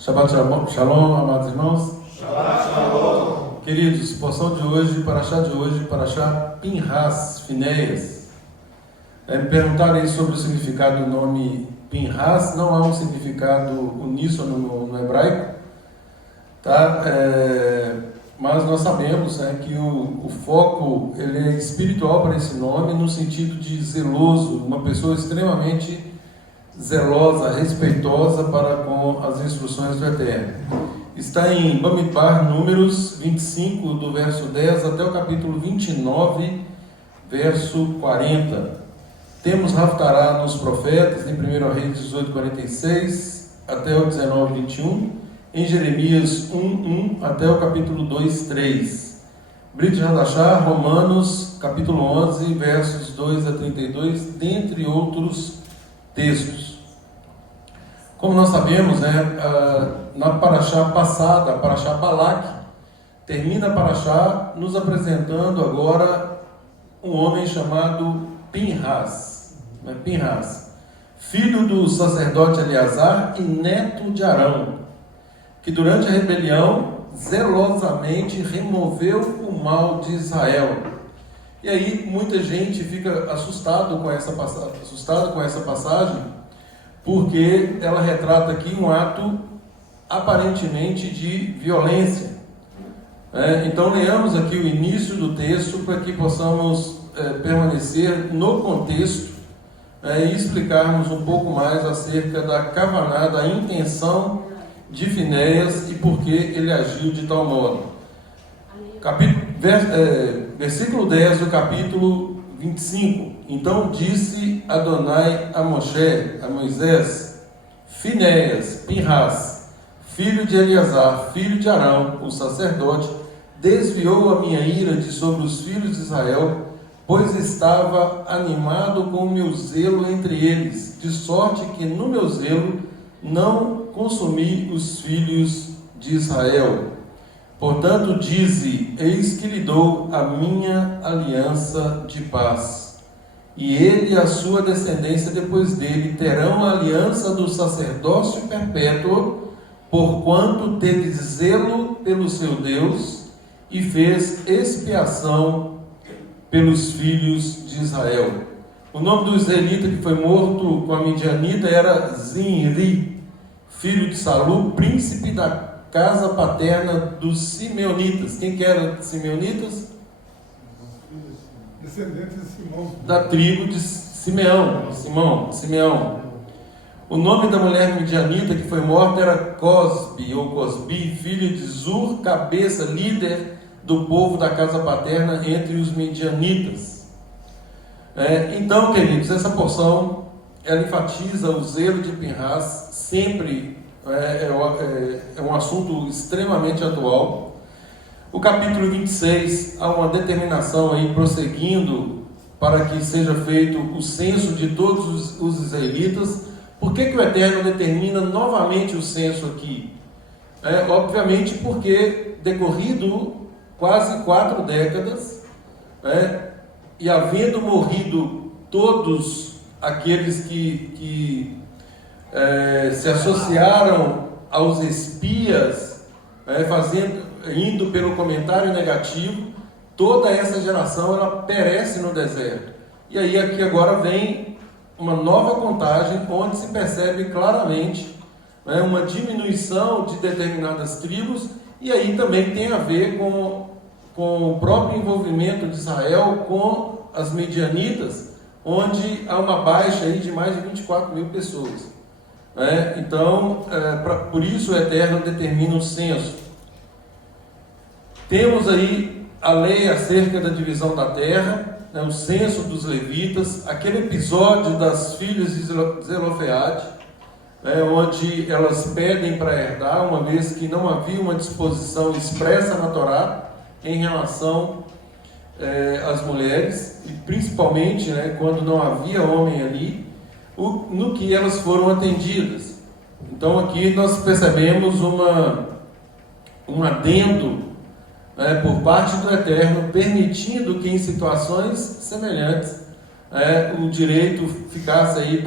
Shabbat Shalom, Shalom, amados irmãos. Shabbat Shalom. Queridos, porção de hoje, Parashá Pinhas, Finéias. Me perguntaram aí sobre o significado do nome Pinhas. Não há um significado uníssono no hebraico, tá? Mas nós sabemos, que o foco ele é espiritual para esse nome, no sentido de zeloso, uma pessoa extremamente zelosa, respeitosa para com as instruções do Eterno. Está em Bamidbar, Números 25, do verso 10 até o capítulo 29, verso 40. Temos Haftará nos profetas, em 1 Reis 18, 46 até o 19, 21, em Jeremias 1, 1 até o capítulo 2, 3. Brit Hadashah, Romanos, capítulo 11, versos 2 a 32, dentre outros textos. Como nós sabemos, na Parashá passada, a Parashá Balak, termina a Parashá nos apresentando agora um homem chamado Pinhas, filho do sacerdote Eleazar e neto de Arão, que durante a rebelião zelosamente removeu o mal de Israel. E aí muita gente fica assustado com essa passagem, porque ela retrata aqui um ato aparentemente de violência. Então leamos aqui o início do texto para que possamos permanecer no contexto e explicarmos um pouco mais acerca da kavaná, da intenção de Finéias e por que ele agiu de tal modo. Versículo 10 do capítulo 25. Então disse Adonai a Moisés: Finéias, Pinhas, filho de Eleazar, filho de Arão, o sacerdote, desviou a minha ira de sobre os filhos de Israel, pois estava animado com o meu zelo entre eles, de sorte que no meu zelo não consumi os filhos de Israel. Portanto, dize: eis que lhe dou a minha aliança de paz. E ele e a sua descendência depois dele terão a aliança do sacerdócio perpétuo, porquanto teve zelo pelo seu Deus e fez expiação pelos filhos de Israel. O nome do israelita que foi morto com a midianita era Zinri, filho de Salu, príncipe da casa paterna dos Simeonitas. Quem que era Simeonitas? Descendentes de Simão. Da tribo de Simeão. O nome da mulher midianita que foi morta era Cosbi, filho de Zur, cabeça, líder do povo da casa paterna entre os midianitas. Então, queridos, essa porção ela enfatiza o zelo de Pinhas, sempre é um assunto extremamente atual. O capítulo 26, há uma determinação aí prosseguindo para que seja feito o censo de todos os israelitas. Por que o Eterno determina novamente o censo aqui? Obviamente porque decorrido quase 4 décadas, e havendo morrido todos aqueles que se associaram aos espias, indo pelo comentário negativo, toda essa geração ela perece no deserto. E aí aqui agora vem uma nova contagem, onde se percebe claramente uma diminuição de determinadas tribos, e aí também tem a ver com o próprio envolvimento de Israel com as midianitas, onde há uma baixa aí de mais de 24 mil pessoas. Então, por isso o Eterno determina o censo. Temos aí a lei acerca da divisão da terra, o censo dos levitas, aquele episódio das filhas de Zelofeade, onde elas pedem para herdar, uma vez que não havia uma disposição expressa na Torá em relação às mulheres, e principalmente quando não havia homem ali, no que elas foram atendidas. Então aqui nós percebemos um adendo por parte do Eterno, permitindo que em situações semelhantes o direito ficasse aí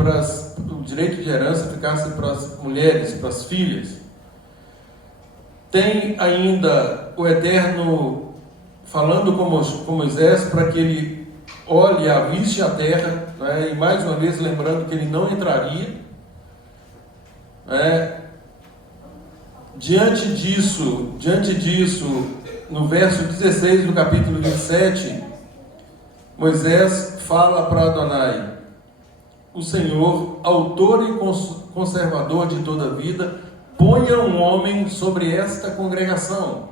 o direito de herança ficasse para as mulheres, para as filhas. Tem ainda o Eterno falando com Moisés para que ele olhe e aviste a terra, né? E mais uma vez lembrando que ele não entraria. Diante disso, no verso 16 do capítulo 27, Moisés fala para Adonai: o Senhor, autor e conservador de toda a vida, ponha um homem sobre esta congregação,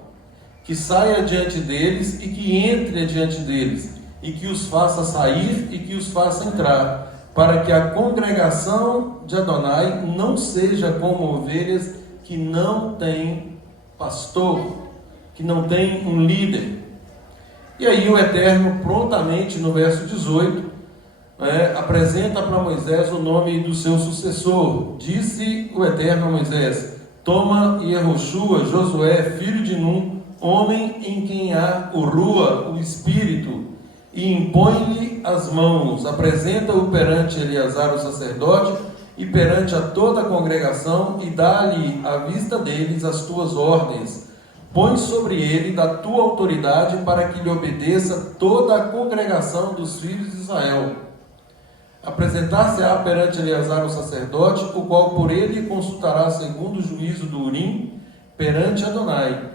que saia diante deles e que entre diante deles, e que os faça sair e que os faça entrar, para que a congregação de Adonai não seja como ovelhas que não têm pastor, que não tem um líder. E aí o Eterno prontamente, no verso 18, apresenta para Moisés o nome do seu sucessor. Disse o Eterno a Moisés: toma Yehoshua, Josué, filho de Num, homem em quem há o Rua, o Espírito, e impõe-lhe as mãos, apresenta-o perante Eleazar o sacerdote e perante a toda a congregação, e dá-lhe à vista deles as tuas ordens. Põe sobre ele da tua autoridade, para que lhe obedeça toda a congregação dos filhos de Israel. Apresentar-se-á perante Eleazar o sacerdote, o qual por ele consultará segundo o juízo do Urim, perante Adonai.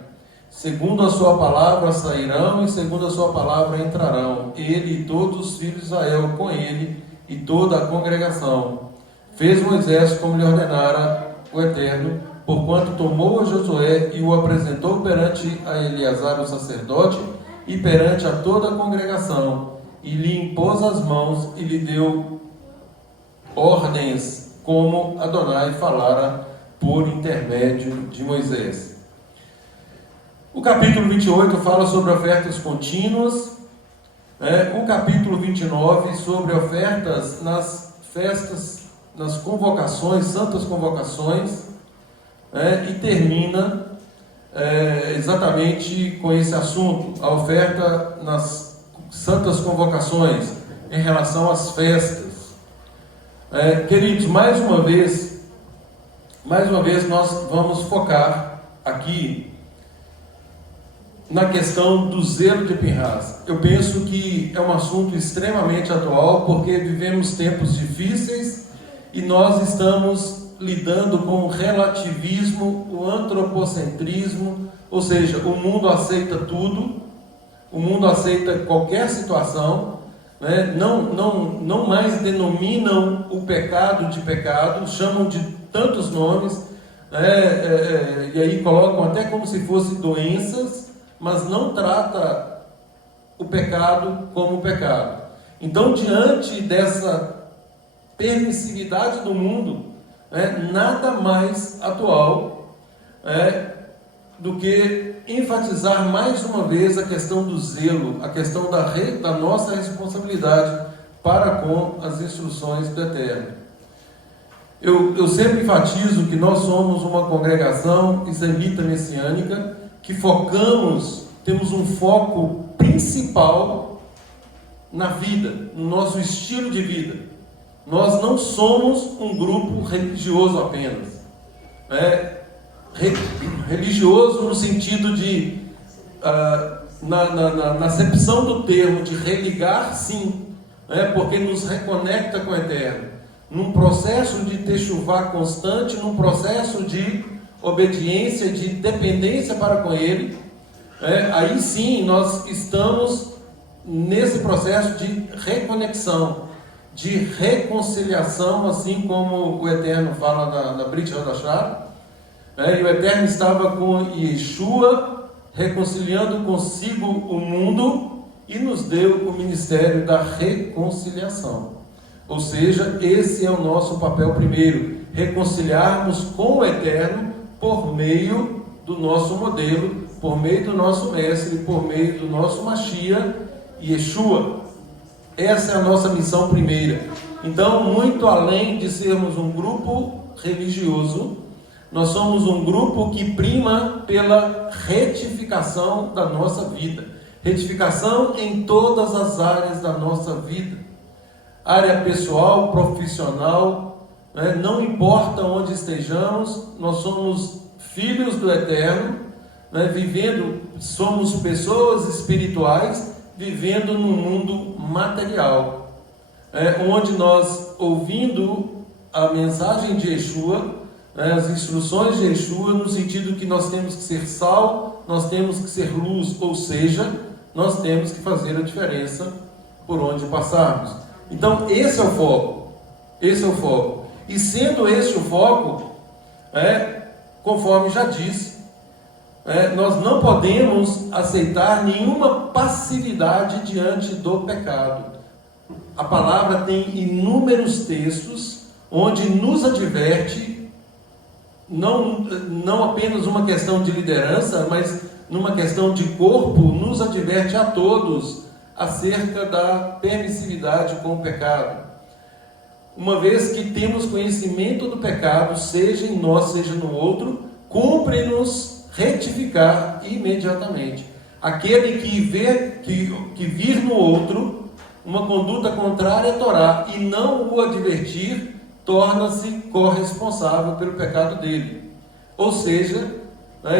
Segundo a sua palavra sairão, e segundo a sua palavra entrarão, ele e todos os filhos de Israel com ele, e toda a congregação. Fez Moisés como lhe ordenara o Eterno, porquanto tomou a Josué e o apresentou perante a Eleazar o sacerdote e perante a toda a congregação, e lhe impôs as mãos e lhe deu ordens, como Adonai falara por intermédio de Moisés. O capítulo 28 fala sobre ofertas contínuas, o capítulo 29 sobre ofertas nas festas, nas convocações, santas convocações, e termina exatamente com esse assunto, a oferta nas santas convocações em relação às festas. Queridos, mais uma vez nós vamos focar aqui na questão do zelo de Pinhas. Eu penso que é um assunto extremamente atual, porque vivemos tempos difíceis e nós estamos lidando com o relativismo, o antropocentrismo, ou seja, o mundo aceita tudo, o mundo aceita qualquer situação, não mais denominam o pecado de pecado, chamam de tantos nomes, e aí colocam até como se fossem doenças, mas não trata o pecado como pecado. Então, diante dessa permissividade do mundo, nada mais atual do que enfatizar mais uma vez a questão do zelo, a questão da nossa responsabilidade para com as instruções do Eterno. Eu sempre enfatizo que nós somos uma congregação israelita messiânica, que temos um foco principal na vida, no nosso estilo de vida. Nós não somos um grupo religioso apenas. Religioso no sentido de, na acepção do termo de religar, sim, porque nos reconecta com o Eterno, num processo de techuvá constante, num processo de obediência, de dependência para com Ele, aí sim nós estamos nesse processo de reconexão, de reconciliação, assim como o Eterno fala na Brit Hadashah, e o Eterno estava com Yeshua reconciliando consigo o mundo e nos deu o ministério da reconciliação. Ou seja, esse é o nosso papel primeiro, reconciliarmos com o Eterno por meio do nosso modelo, por meio do nosso mestre, por meio do nosso Mashiach, Yeshua. Essa é a nossa missão primeira. Então, muito além de sermos um grupo religioso, nós somos um grupo que prima pela retificação da nossa vida. Retificação em todas as áreas da nossa vida. Área pessoal, profissional, não importa onde estejamos, nós somos filhos do Eterno, né, somos pessoas espirituais vivendo num mundo material, onde nós, ouvindo a mensagem de Yeshua, as instruções de Yeshua, no sentido que nós temos que ser sal, nós temos que ser luz, ou seja, nós temos que fazer a diferença por onde passarmos. Então esse é o foco, e sendo este o foco, conforme já disse, nós não podemos aceitar nenhuma passividade diante do pecado. A palavra tem inúmeros textos onde nos adverte, não apenas uma questão de liderança, mas numa questão de corpo, nos adverte a todos acerca da permissividade com o pecado. Uma vez que temos conhecimento do pecado, seja em nós, seja no outro, cumpre-nos retificar imediatamente. Aquele que vir no outro uma conduta contrária à Torá e não o advertir, torna-se corresponsável pelo pecado dele. Ou seja,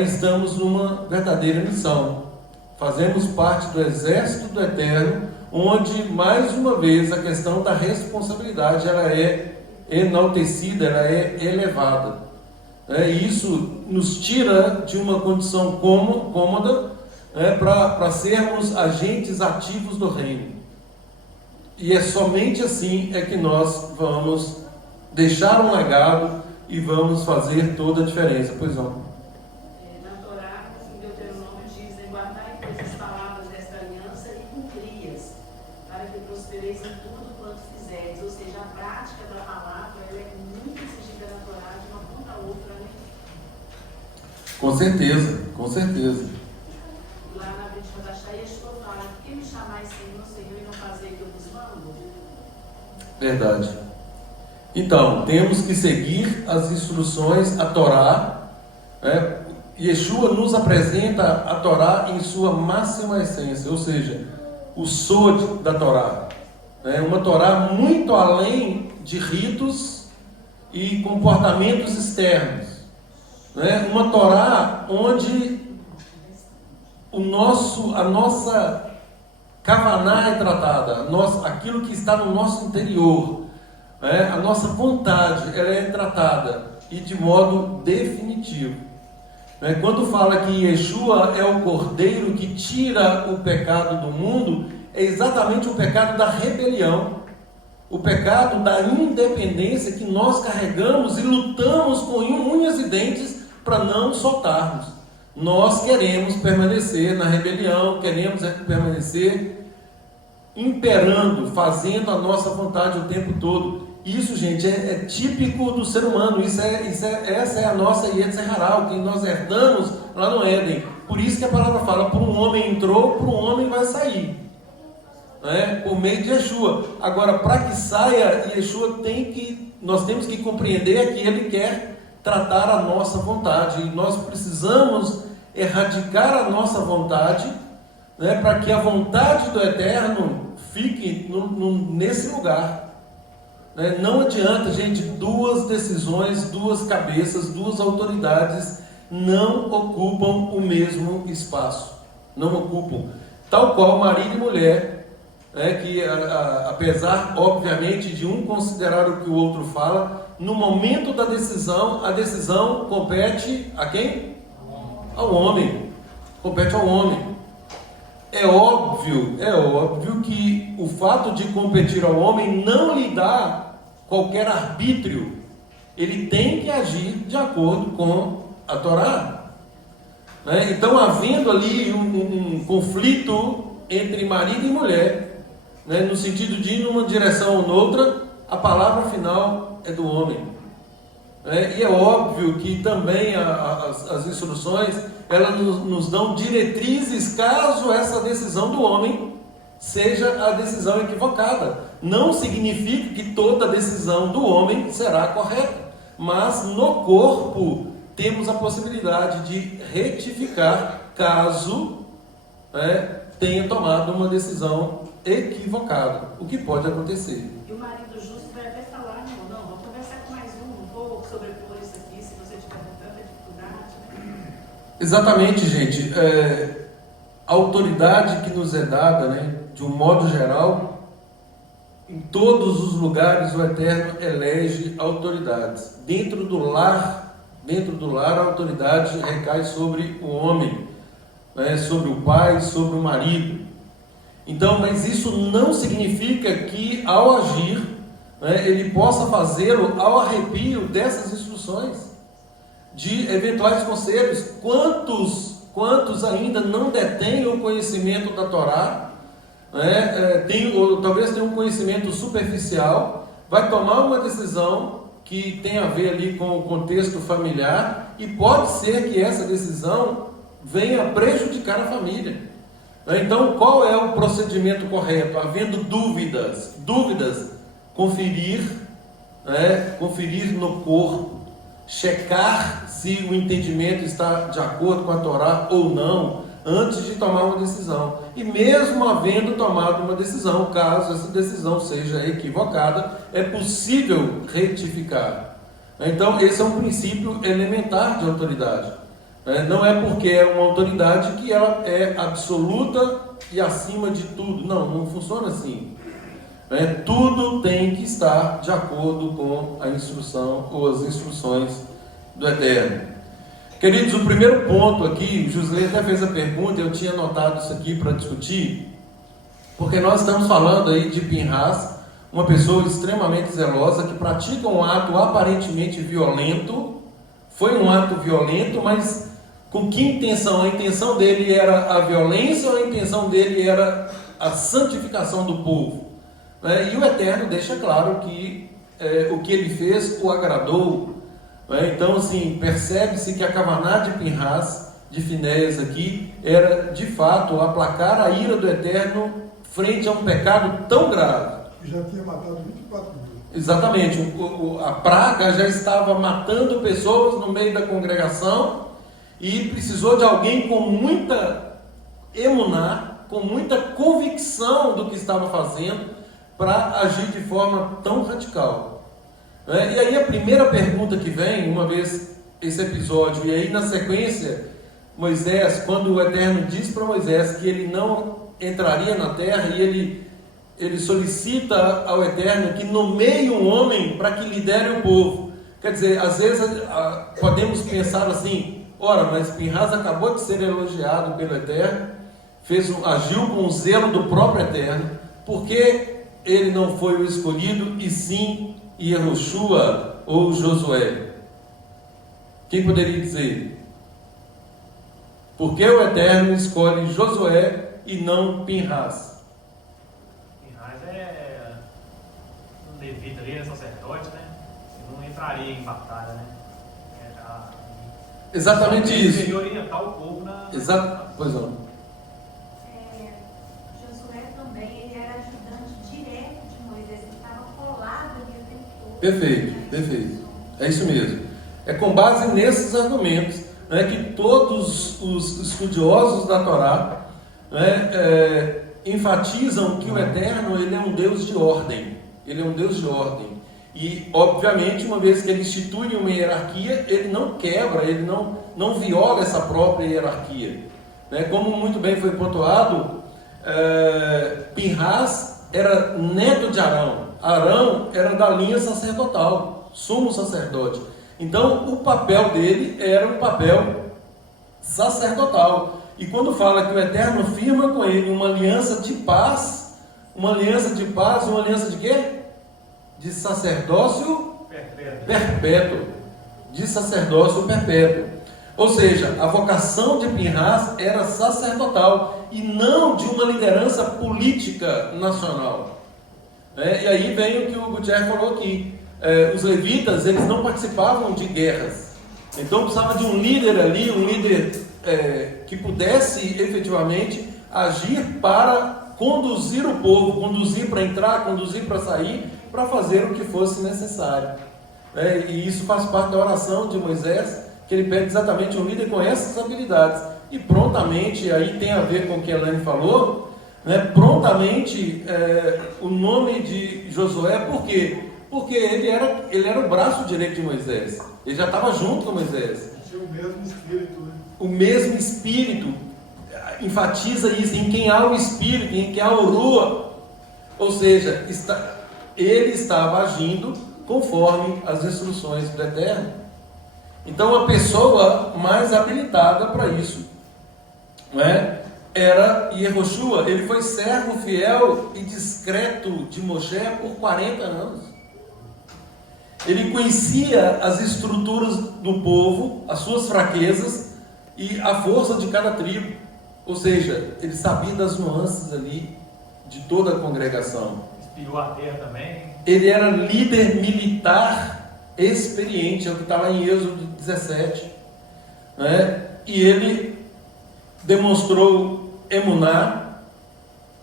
estamos numa verdadeira missão. Fazemos parte do exército do Eterno, onde, mais uma vez, a questão da responsabilidade ela é enaltecida, ela é elevada. Isso nos tira de uma condição cômoda para sermos agentes ativos do reino. E é somente assim que nós vamos deixar um legado e vamos fazer toda a diferença. Pois não. Na Torá, em Deuteronômio, diz: guardai, pois, as palavras desta aliança e cumpri-as, para que prospereis em tudo quanto fizerdes. Ou seja, a prática da palavra ela é muito exigida na Torá, de uma ponta a outra, né? Com certeza, com certeza. Lá na Brit Hadashah, Yeshua fala: por que me chamais Senhor, Senhor, e não fazer o que eu vos mando? Verdade. Então, temos que seguir as instruções, a Torá. Yeshua nos apresenta a Torá em sua máxima essência, ou seja, o sod da Torá. Uma Torá muito além de ritos e comportamentos externos. Uma Torá onde a nossa kavaná é tratada, aquilo que está no nosso interior, a nossa vontade, ela é tratada e de modo definitivo. Quando fala que Yeshua é o Cordeiro que tira o pecado do mundo, é exatamente o pecado da rebelião, o pecado da independência que nós carregamos e lutamos com unhas e dentes para não soltarmos. Nós queremos permanecer na rebelião, queremos permanecer imperando, fazendo a nossa vontade o tempo todo. Isso, gente, é típico do ser humano. Essa é a nossa Yetzer Hará, o que nós herdamos lá no Éden. Por isso que a palavra fala: por um homem entrou, por um homem vai sair. Por meio de Yeshua. Agora, para que saia, Yeshua nós temos que compreender que ele quer tratar a nossa vontade. E nós precisamos erradicar a nossa vontade, para que a vontade do Eterno fique nesse lugar. Não adianta, gente, duas decisões, duas cabeças, duas autoridades não ocupam o mesmo espaço. Não ocupam. Tal qual marido e mulher, que apesar, obviamente, de um considerar o que o outro fala, no momento da decisão, a decisão compete a quem? Ao homem. Compete ao homem. É óbvio que o fato de competir ao homem não lhe dá qualquer arbítrio. Ele tem que agir de acordo com a Torá. Então, havendo ali um conflito entre marido e mulher, no sentido de ir numa direção ou noutra, a palavra final é do homem. E é óbvio que também as instruções, elas nos dão diretrizes caso essa decisão do homem seja a decisão equivocada. Não significa que toda decisão do homem será correta, mas no corpo temos a possibilidade de retificar caso tenha tomado uma decisão equivocada, o que pode acontecer. E o marido justo vai até falar: não, vamos conversar com mais um, vou sobrepor isso aqui, se você tiver com tanta dificuldade. Exatamente, gente. A autoridade que nos é dada, né, de um modo geral, em todos os lugares o Eterno elege autoridades. Dentro do lar, a autoridade recai sobre o homem, né, sobre o pai, sobre o marido. Então, mas isso não significa que ao agir, né, ele possa fazê-lo ao arrepio dessas instruções, de eventuais conselhos. Quantos ainda não detêm o conhecimento da Torá, né, ou talvez tenham um conhecimento superficial, vai tomar uma decisão que tem a ver ali com o contexto familiar, e pode ser que essa decisão venha prejudicar a família. Então, qual é o procedimento correto? Havendo dúvidas, conferir no corpo, checar se o entendimento está de acordo com a Torá ou não, antes de tomar uma decisão. E mesmo havendo tomado uma decisão, caso essa decisão seja equivocada, é possível retificar. Então, esse é um princípio elementar de autoridade. Não é porque é uma autoridade que ela é absoluta e acima de tudo. Não funciona assim. Tudo tem que estar de acordo com a instrução ou as instruções do Eterno. Queridos, o primeiro ponto aqui, o Josué até fez a pergunta, eu tinha anotado isso aqui para discutir, porque nós estamos falando aí de Pinhas, uma pessoa extremamente zelosa que pratica um ato aparentemente violento. Foi um ato violento, mas com que intenção? A intenção dele era a violência ou a intenção dele era a santificação do povo? E o Eterno deixa claro que o que ele fez o agradou. Então, assim, percebe-se que a Kavaná de Pinhas, de Finéias aqui, era de fato aplacar a ira do Eterno frente a um pecado tão grave. Já tinha matado 24 mil. Exatamente, a praga já estava matando pessoas no meio da congregação, e precisou de alguém com muita emuná, com muita convicção do que estava fazendo, para agir de forma tão radical. E aí a primeira pergunta que vem, uma vez esse episódio, e aí na sequência, Moisés, quando o Eterno diz para Moisés que ele não entraria na terra, e ele solicita ao Eterno que nomeie um homem para que lidere o povo. Quer dizer, às vezes podemos pensar assim: ora, mas Pinhas acabou de ser elogiado pelo Eterno, agiu com o zelo do próprio Eterno, por que ele não foi o escolhido, e sim Yehoshua ou Josué? Quem poderia dizer? Por que o Eterno escolhe Josué e não Pinhas? Pinhas é um levita ali, é sacerdote, né? Não entraria em batalha, né? Exatamente isso. Ele orientar o povo na... Exato. Pois não. Josué também, ele era ajudante direto de Moisés, ele estava colado ali o tempo todo. Perfeito. É isso mesmo. É com base nesses argumentos, né, que todos os estudiosos da Torá, né, enfatizam que o Eterno, ele é um Deus de ordem. Ele é um Deus de ordem. E, obviamente, uma vez que ele institui uma hierarquia, ele não quebra, ele não viola essa própria hierarquia. Como muito bem foi pontuado, Pinhas era neto de Arão. Arão era da linha sacerdotal, sumo sacerdote. Então, o papel dele era um papel sacerdotal. E quando fala que o Eterno firma com ele uma aliança de paz, uma aliança de quê? De sacerdócio perpétuo. De sacerdócio perpétuo. Ou seja, a vocação de Pinhas era sacerdotal e não de uma liderança política nacional. E aí vem o que o Gutierrez falou aqui. Os levitas, eles não participavam de guerras. Então precisava de um líder ali, um líder que pudesse efetivamente agir para conduzir o povo, conduzir para entrar, conduzir para sair, para fazer o que fosse necessário. E isso faz parte da oração de Moisés, que ele pede exatamente um líder com essas habilidades. E prontamente, aí tem a ver com o que a Elaine falou, prontamente o nome de Josué, por quê? Porque ele era o braço direito de Moisés, ele já estava junto com Moisés. O mesmo espírito, né? O mesmo Espírito enfatiza isso, em quem há o Espírito, em quem há o Rua. Ou seja, ele estava agindo conforme as instruções do Eterno. Então, a pessoa mais habilitada para isso, não é? Era Yehoshua. Ele foi servo fiel e discreto de Moshe por 40 anos. Ele conhecia as estruturas do povo, as suas fraquezas e a força de cada tribo. Ou seja, ele sabia das nuances ali de toda a congregação. Espiou a terra também. Ele era líder militar experiente, é o que está lá em Êxodo 17. Né? E ele demonstrou emuná,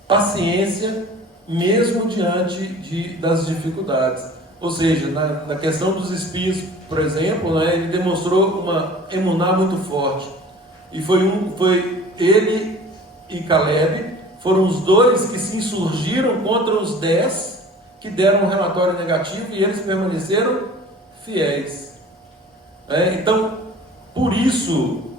paciência, mesmo diante das dificuldades. Ou seja, na questão dos espias, por exemplo, né, ele demonstrou uma emuná muito forte. E foi ele e Caleb, foram os dois que se insurgiram contra os 10 que deram um relatório negativo, e eles permaneceram fiéis. Então, por isso,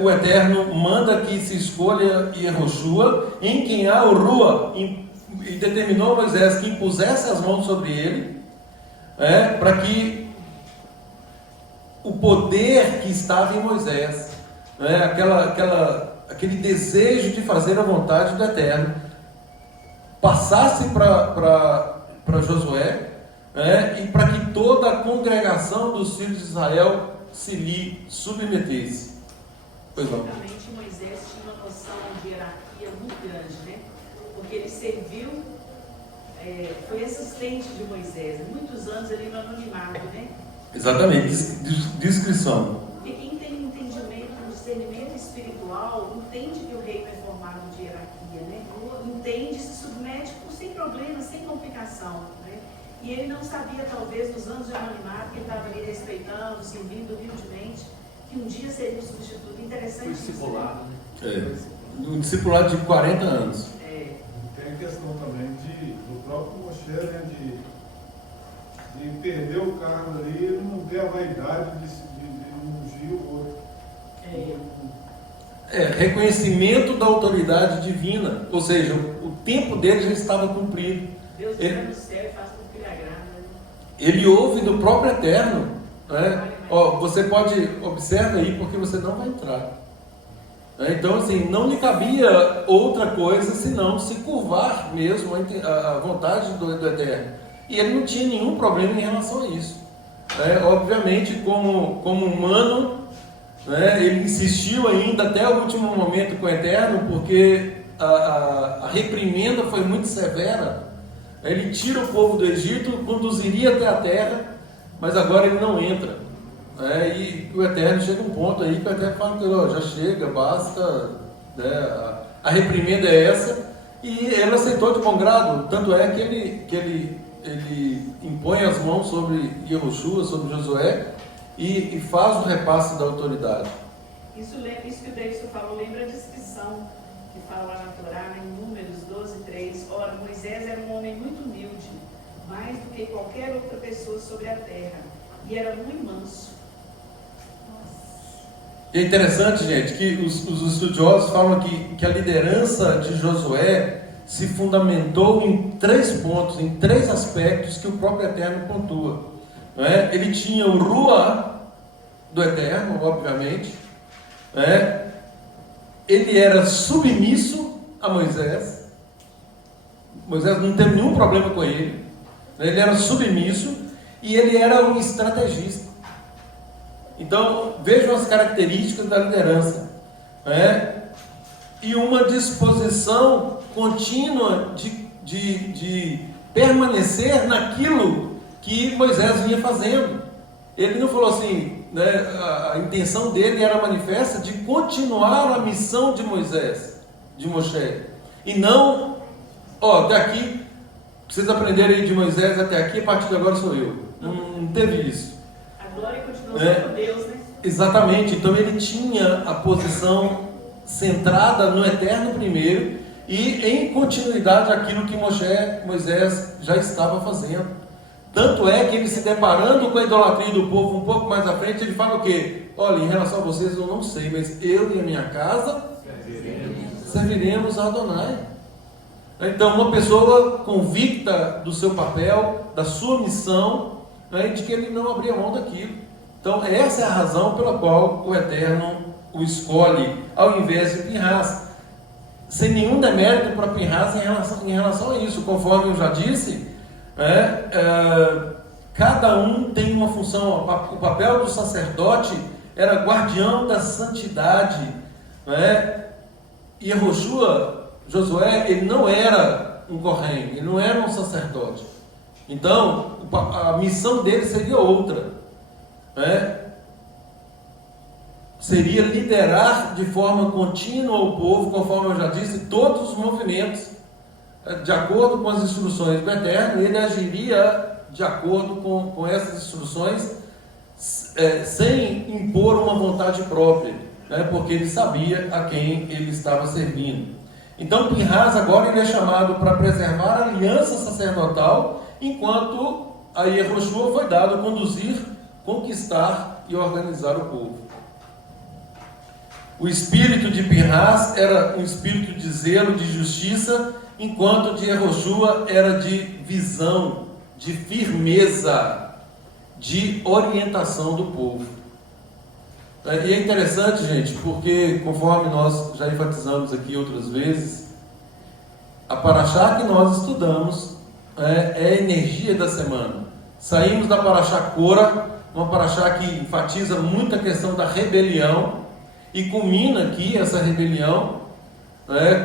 o Eterno manda que se escolha Yehoshua, em quem há o Rua, e determinou a Moisés que impusesse as mãos sobre ele, para que o poder que estava em Moisés, aquele desejo de fazer a vontade do Eterno, passasse para Josué, e para que toda a congregação dos filhos de Israel se lhe submetesse. Pois não. Certamente Moisés tinha uma noção de hierarquia muito grande, né? Porque ele serviu, foi assistente de Moisés, muitos anos ali no anonimato, né? Exatamente, descrição. E quem tem entendimento, discernimento espiritual, entende que o reino é formado de hierarquia, né? Entende, se submete sem problema, sem complicação, né? E ele não sabia, talvez, nos anos de anonimato, que ele estava ali respeitando, servindo humildemente, que um dia seria o substituto. Interessante isso. Discipulado, né? Um discipulado de 40 anos. Tem a questão também do próprio Moshe, né, de perder o cargo ali, ele não ter a vaidade de ungir o outro. Reconhecimento da autoridade divina, ou seja, o tempo dele já estava cumprido. Deus entra no céu e faz com que ele agrada, né? Ele ouve do próprio Eterno, né? Você pode observar aí, porque você não vai entrar. Então, assim, não lhe cabia outra coisa senão se curvar mesmo à vontade do Eterno. E ele não tinha nenhum problema em relação a isso. Obviamente, como humano, ele insistiu ainda até o último momento com o Eterno, porque a reprimenda foi muito severa. Ele tira o povo do Egito, conduziria até a terra, mas agora ele não entra. E o Eterno chega um ponto aí que o Eterno fala que já chega, basta, a reprimenda é essa, e ele aceitou de bom grado. Tanto é que ele impõe as mãos sobre Yehoshua, sobre Josué, e faz o repasse da autoridade. Isso que o Davidson falou, lembra a descrição que fala lá na Torá, em Números 12:3. Ora, Moisés era um homem muito humilde, mais do que qualquer outra pessoa sobre a terra, e era muito manso. E é interessante, gente, que os estudiosos falam que a liderança de Josué se fundamentou em 3 pontos, em 3 aspectos que o próprio Eterno pontua. Ele tinha o Ruá do Eterno, obviamente. Ele era submisso a Moisés. Moisés não teve nenhum problema com ele. Ele era submisso e ele era um estrategista. Então, vejam as características da liderança. E uma disposição contínua de permanecer naquilo que Moisés vinha fazendo. Ele não falou assim, a intenção dele era manifesta de continuar a missão de Moisés, de Moshe. E não, até aqui, vocês aprenderem de Moisés até aqui, a partir de agora sou eu. Não teve isso. A glória continua sendo Deus, né? Exatamente, então ele tinha a posição centrada no Eterno primeiro e em continuidade aquilo que Moisés já estava fazendo. Tanto é que ele, se deparando com a idolatria do povo um pouco mais à frente, ele fala o quê? Olha, em relação a vocês eu não sei, mas eu e a minha casa serviremos a Adonai. Então, uma pessoa convicta do seu papel, da sua missão, né, de que ele não abria mão daquilo. Então, essa é a razão pela qual o Eterno o escolhe, ao invés de Pinhas. Sem nenhum demérito para Pinhas em relação a isso. Conforme eu já disse, cada um tem uma função. O papel do sacerdote era guardião da santidade. E Josué, ele não era um Kohen, ele não era um sacerdote. Então, a missão dele seria outra. Seria liderar de forma contínua o povo, conforme eu já disse, todos os movimentos, de acordo com as instruções do Eterno. Ele agiria de acordo com essas instruções, sem impor uma vontade própria, porque ele sabia a quem ele estava servindo. Então Pinhas agora ele é chamado para preservar a aliança sacerdotal, enquanto a Yehoshua foi dado conduzir, conquistar e organizar o povo. O espírito de Pinhas era um espírito de zelo, de justiça, enquanto de Yehoshua era de visão, de firmeza, de orientação do povo. E é interessante, gente, porque conforme nós já enfatizamos aqui outras vezes, a paraxá que nós estudamos é a energia da semana. Saímos da paraxá Cora, uma paraxá que enfatiza muito a questão da rebelião, e culmina aqui essa rebelião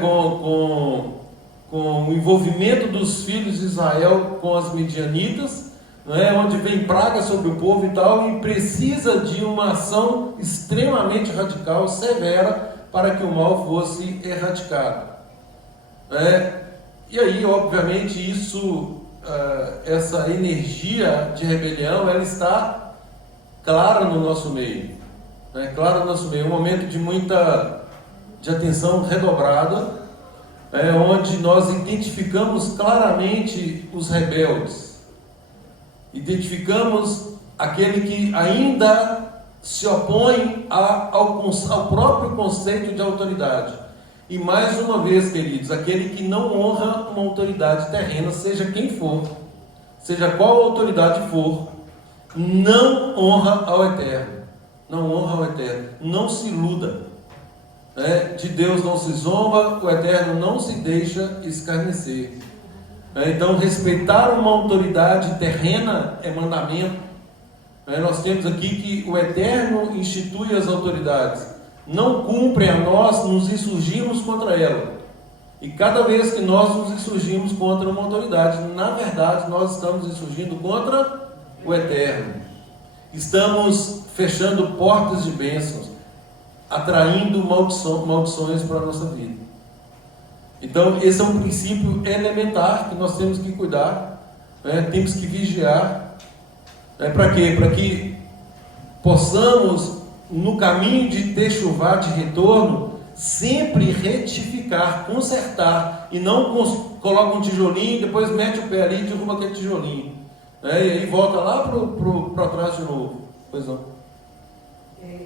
com o envolvimento dos filhos de Israel com as midianitas, onde vem praga sobre o povo e tal, e precisa de uma ação extremamente radical, severa, para que o mal fosse erradicado. E aí, obviamente, essa energia de rebelião, ela está clara no nosso meio. Clara no nosso meio, um momento de atenção redobrada, onde nós identificamos claramente os rebeldes, identificamos aquele que ainda se opõe ao próprio conceito de autoridade. E mais uma vez, queridos, aquele que não honra uma autoridade terrena, seja quem for, seja qual autoridade for, não honra ao Eterno. Não honra ao Eterno, não se iluda. De Deus não se zomba, o Eterno não se deixa escarnecer. Então, respeitar uma autoridade terrena é mandamento. Nós temos aqui que o Eterno institui as autoridades. Não cumpre a nós nos insurgirmos contra ela. E cada vez que nós nos insurgimos contra uma autoridade, na verdade, nós estamos insurgindo contra o Eterno. Estamos fechando portas de bênçãos, atraindo maldições para a nossa vida. Então, esse é um princípio elementar que nós temos que cuidar, temos que vigiar. Para quê? Para que possamos, no caminho de techuvá, de retorno, sempre retificar, consertar, e não coloca um tijolinho, depois mete o pé ali e derruba aquele tijolinho. E aí volta lá para trás de novo. Pois não.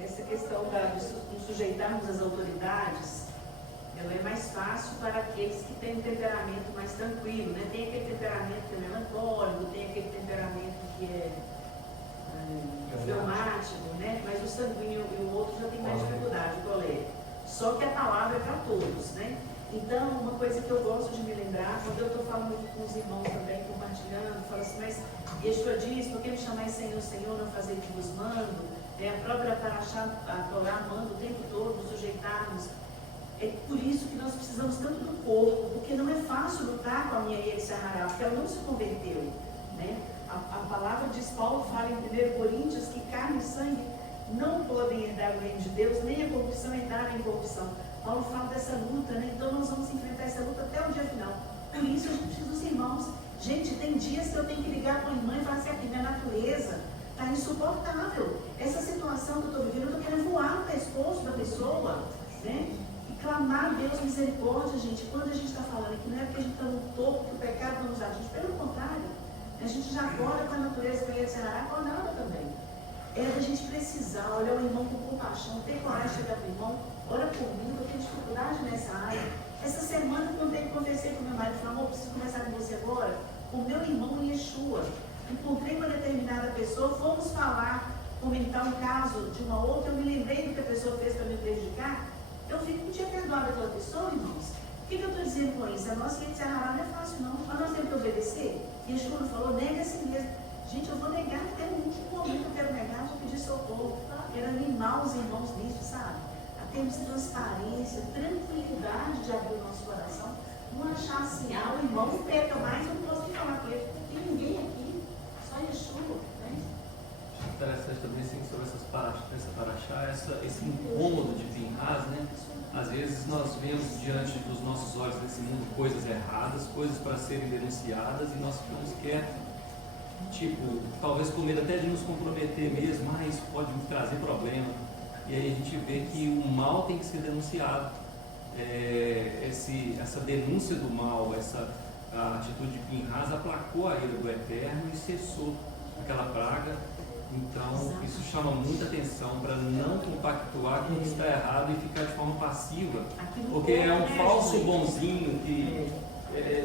Essa questão de sujeitarmos as autoridades, ela é mais fácil para aqueles que têm um temperamento mais tranquilo, Tem aquele temperamento que é melancólico, tem aquele temperamento que é fleumático, Mas o sanguíneo e o outro já tem mais dificuldade, colega. Só que a palavra é para todos, Então, uma coisa que eu gosto de me lembrar, quando eu estou falando aqui com os irmãos também, compartilhando, falo assim, mas Yeshua diz, por que me chamais Senhor, Senhor, não fazer o que vos mando? A própria paraxá, a Torá manda o tempo todo nos sujeitarmos. É por isso que nós precisamos tanto do corpo, porque não é fácil lutar com a minha Yetzirah, porque ela não se converteu, A palavra de Paulo fala em 1 Coríntios que carne e sangue não podem herdar o reino de Deus, nem a corrupção entrar em corrupção. Paulo fala dessa luta, Então nós vamos enfrentar essa luta até o dia final. Por isso a gente precisa dos irmãos. Gente, tem dias que eu tenho que ligar com a irmã e falar assim, aqui minha natureza está insuportável. Essa situação que eu estou vivendo, eu estou querendo voar no pescoço da pessoa, E clamar a Deus misericórdia, gente. Quando a gente está falando aqui, não é porque a gente está no topo que o pecado não nos atinge. Pelo contrário, A gente já acorda com a natureza que ia ser acordada também. É da gente precisar olhar o irmão com compaixão, ter coragem de chegar para o irmão, ora por mim, eu tenho dificuldade nessa área. Essa semana eu contei que conversei com meu marido, falei, amor, preciso conversar com você agora. O meu irmão em Yeshua. Encontrei uma determinada pessoa, fomos falar, comentar um caso de uma outra, eu me lembrei do que a pessoa fez para me prejudicar. Eu fico, não tinha perdoado aquela pessoa, irmãos. O que eu estou dizendo com isso? A nossa vida de Sarará não é fácil, não. Mas nós temos que obedecer. E Yeshua falou, nega a si mesmo. Gente, eu vou negar até o último momento que eu quero negar, eu vou pedir socorro. Quero animar os irmãos nisso, sabe? A termos transparência, tranquilidade de abrir o nosso coração. Não achar assim, o irmão não peca mais, eu não posso nem falar com ele. Não tem ninguém aqui, só Yeshua, né? Interessante também, sim, sobre essa paraxá, esse incômodo de Pinhas, né? Às vezes nós vemos diante dos nossos olhos nesse mundo coisas erradas, coisas para serem denunciadas e nós ficamos quietos. Tipo, talvez com medo até de nos comprometer mesmo, isso pode trazer problema. E aí a gente vê que o mal tem que ser denunciado. Essa denúncia do mal, a atitude de Pinhas aplacou a ira do Eterno e cessou aquela praga. Então, isso chama muita atenção para não compactuar com o que está errado e ficar de forma passiva, porque é um falso bonzinho que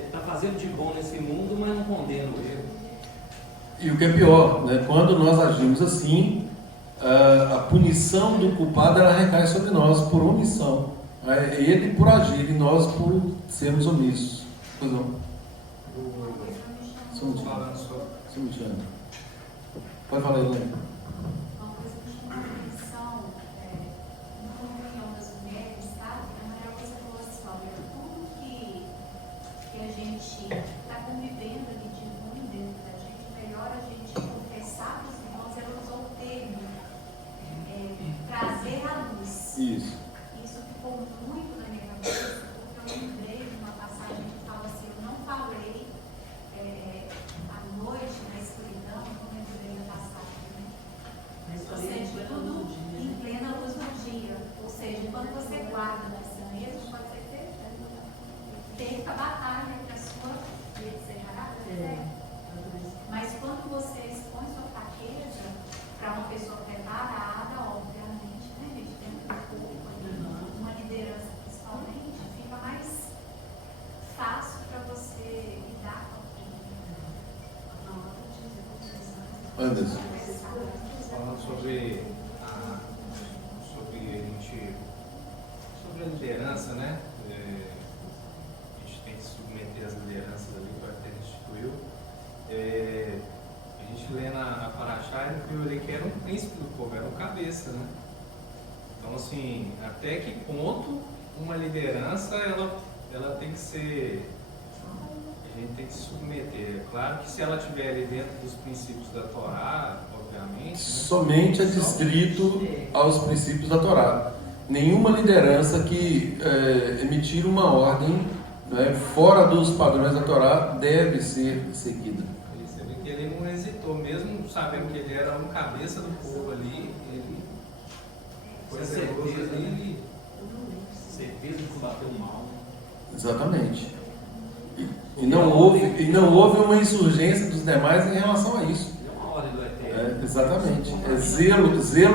está fazendo de bom nesse mundo, mas não condena o erro. E o que é pior, né? Quando nós agimos assim, a punição do culpado ela recai sobre nós por omissão. Ele por agir e nós por sermos omissos. Pois não? Pode falar, Helena. Uma coisa que chama a atenção, numa reunião das mulheres, sabe? A Maria Rosa falou assim, olha, como que a gente está convivendo ali de ruim dentro da gente, melhor a gente confessar para os irmãos, ela usou o termo, trazer à luz. Isso. Isso ficou muito na minha cabeça, porque eu lembrei de uma passagem que fala assim, eu não falei à noite, na escuridão, como eu lembrei da passagem, né? Ou seja, tudo em plena luz do dia. Ou seja, quando você guarda na si mesmo, pode ser que perca a batalha que a sua vida será. Mas quando você expõe sua fraqueza para uma pessoa preparada, obviamente, né, gente, dentro do corpo, uma liderança principalmente, fica mais fácil para você lidar com aquilo. Anderson. Falando sobre a liderança, né? A gente tem que submeter as lideranças ali que o Eterno instituiu. A gente lê na Paraxá, ele viu ali que era um príncipe do povo, era um cabeça, né? Então, assim, até que ponto uma liderança ela tem que ser. A gente tem que se submeter. É claro que se ela estiver ali dentro dos princípios da Torá, obviamente. Né? Somente é distrito aos princípios da Torá. Nenhuma liderança que emitir uma ordem, né, fora dos padrões da Torá deve ser seguida. Você vê que ele não hesitou, mesmo sabendo que ele era um cabeça do povo ali, ele foi zeloso ali. Certeza de combater o mal. Exatamente. E não houve uma insurgência dos demais em relação a isso. É uma ordem do Eterno. Exatamente. É zelo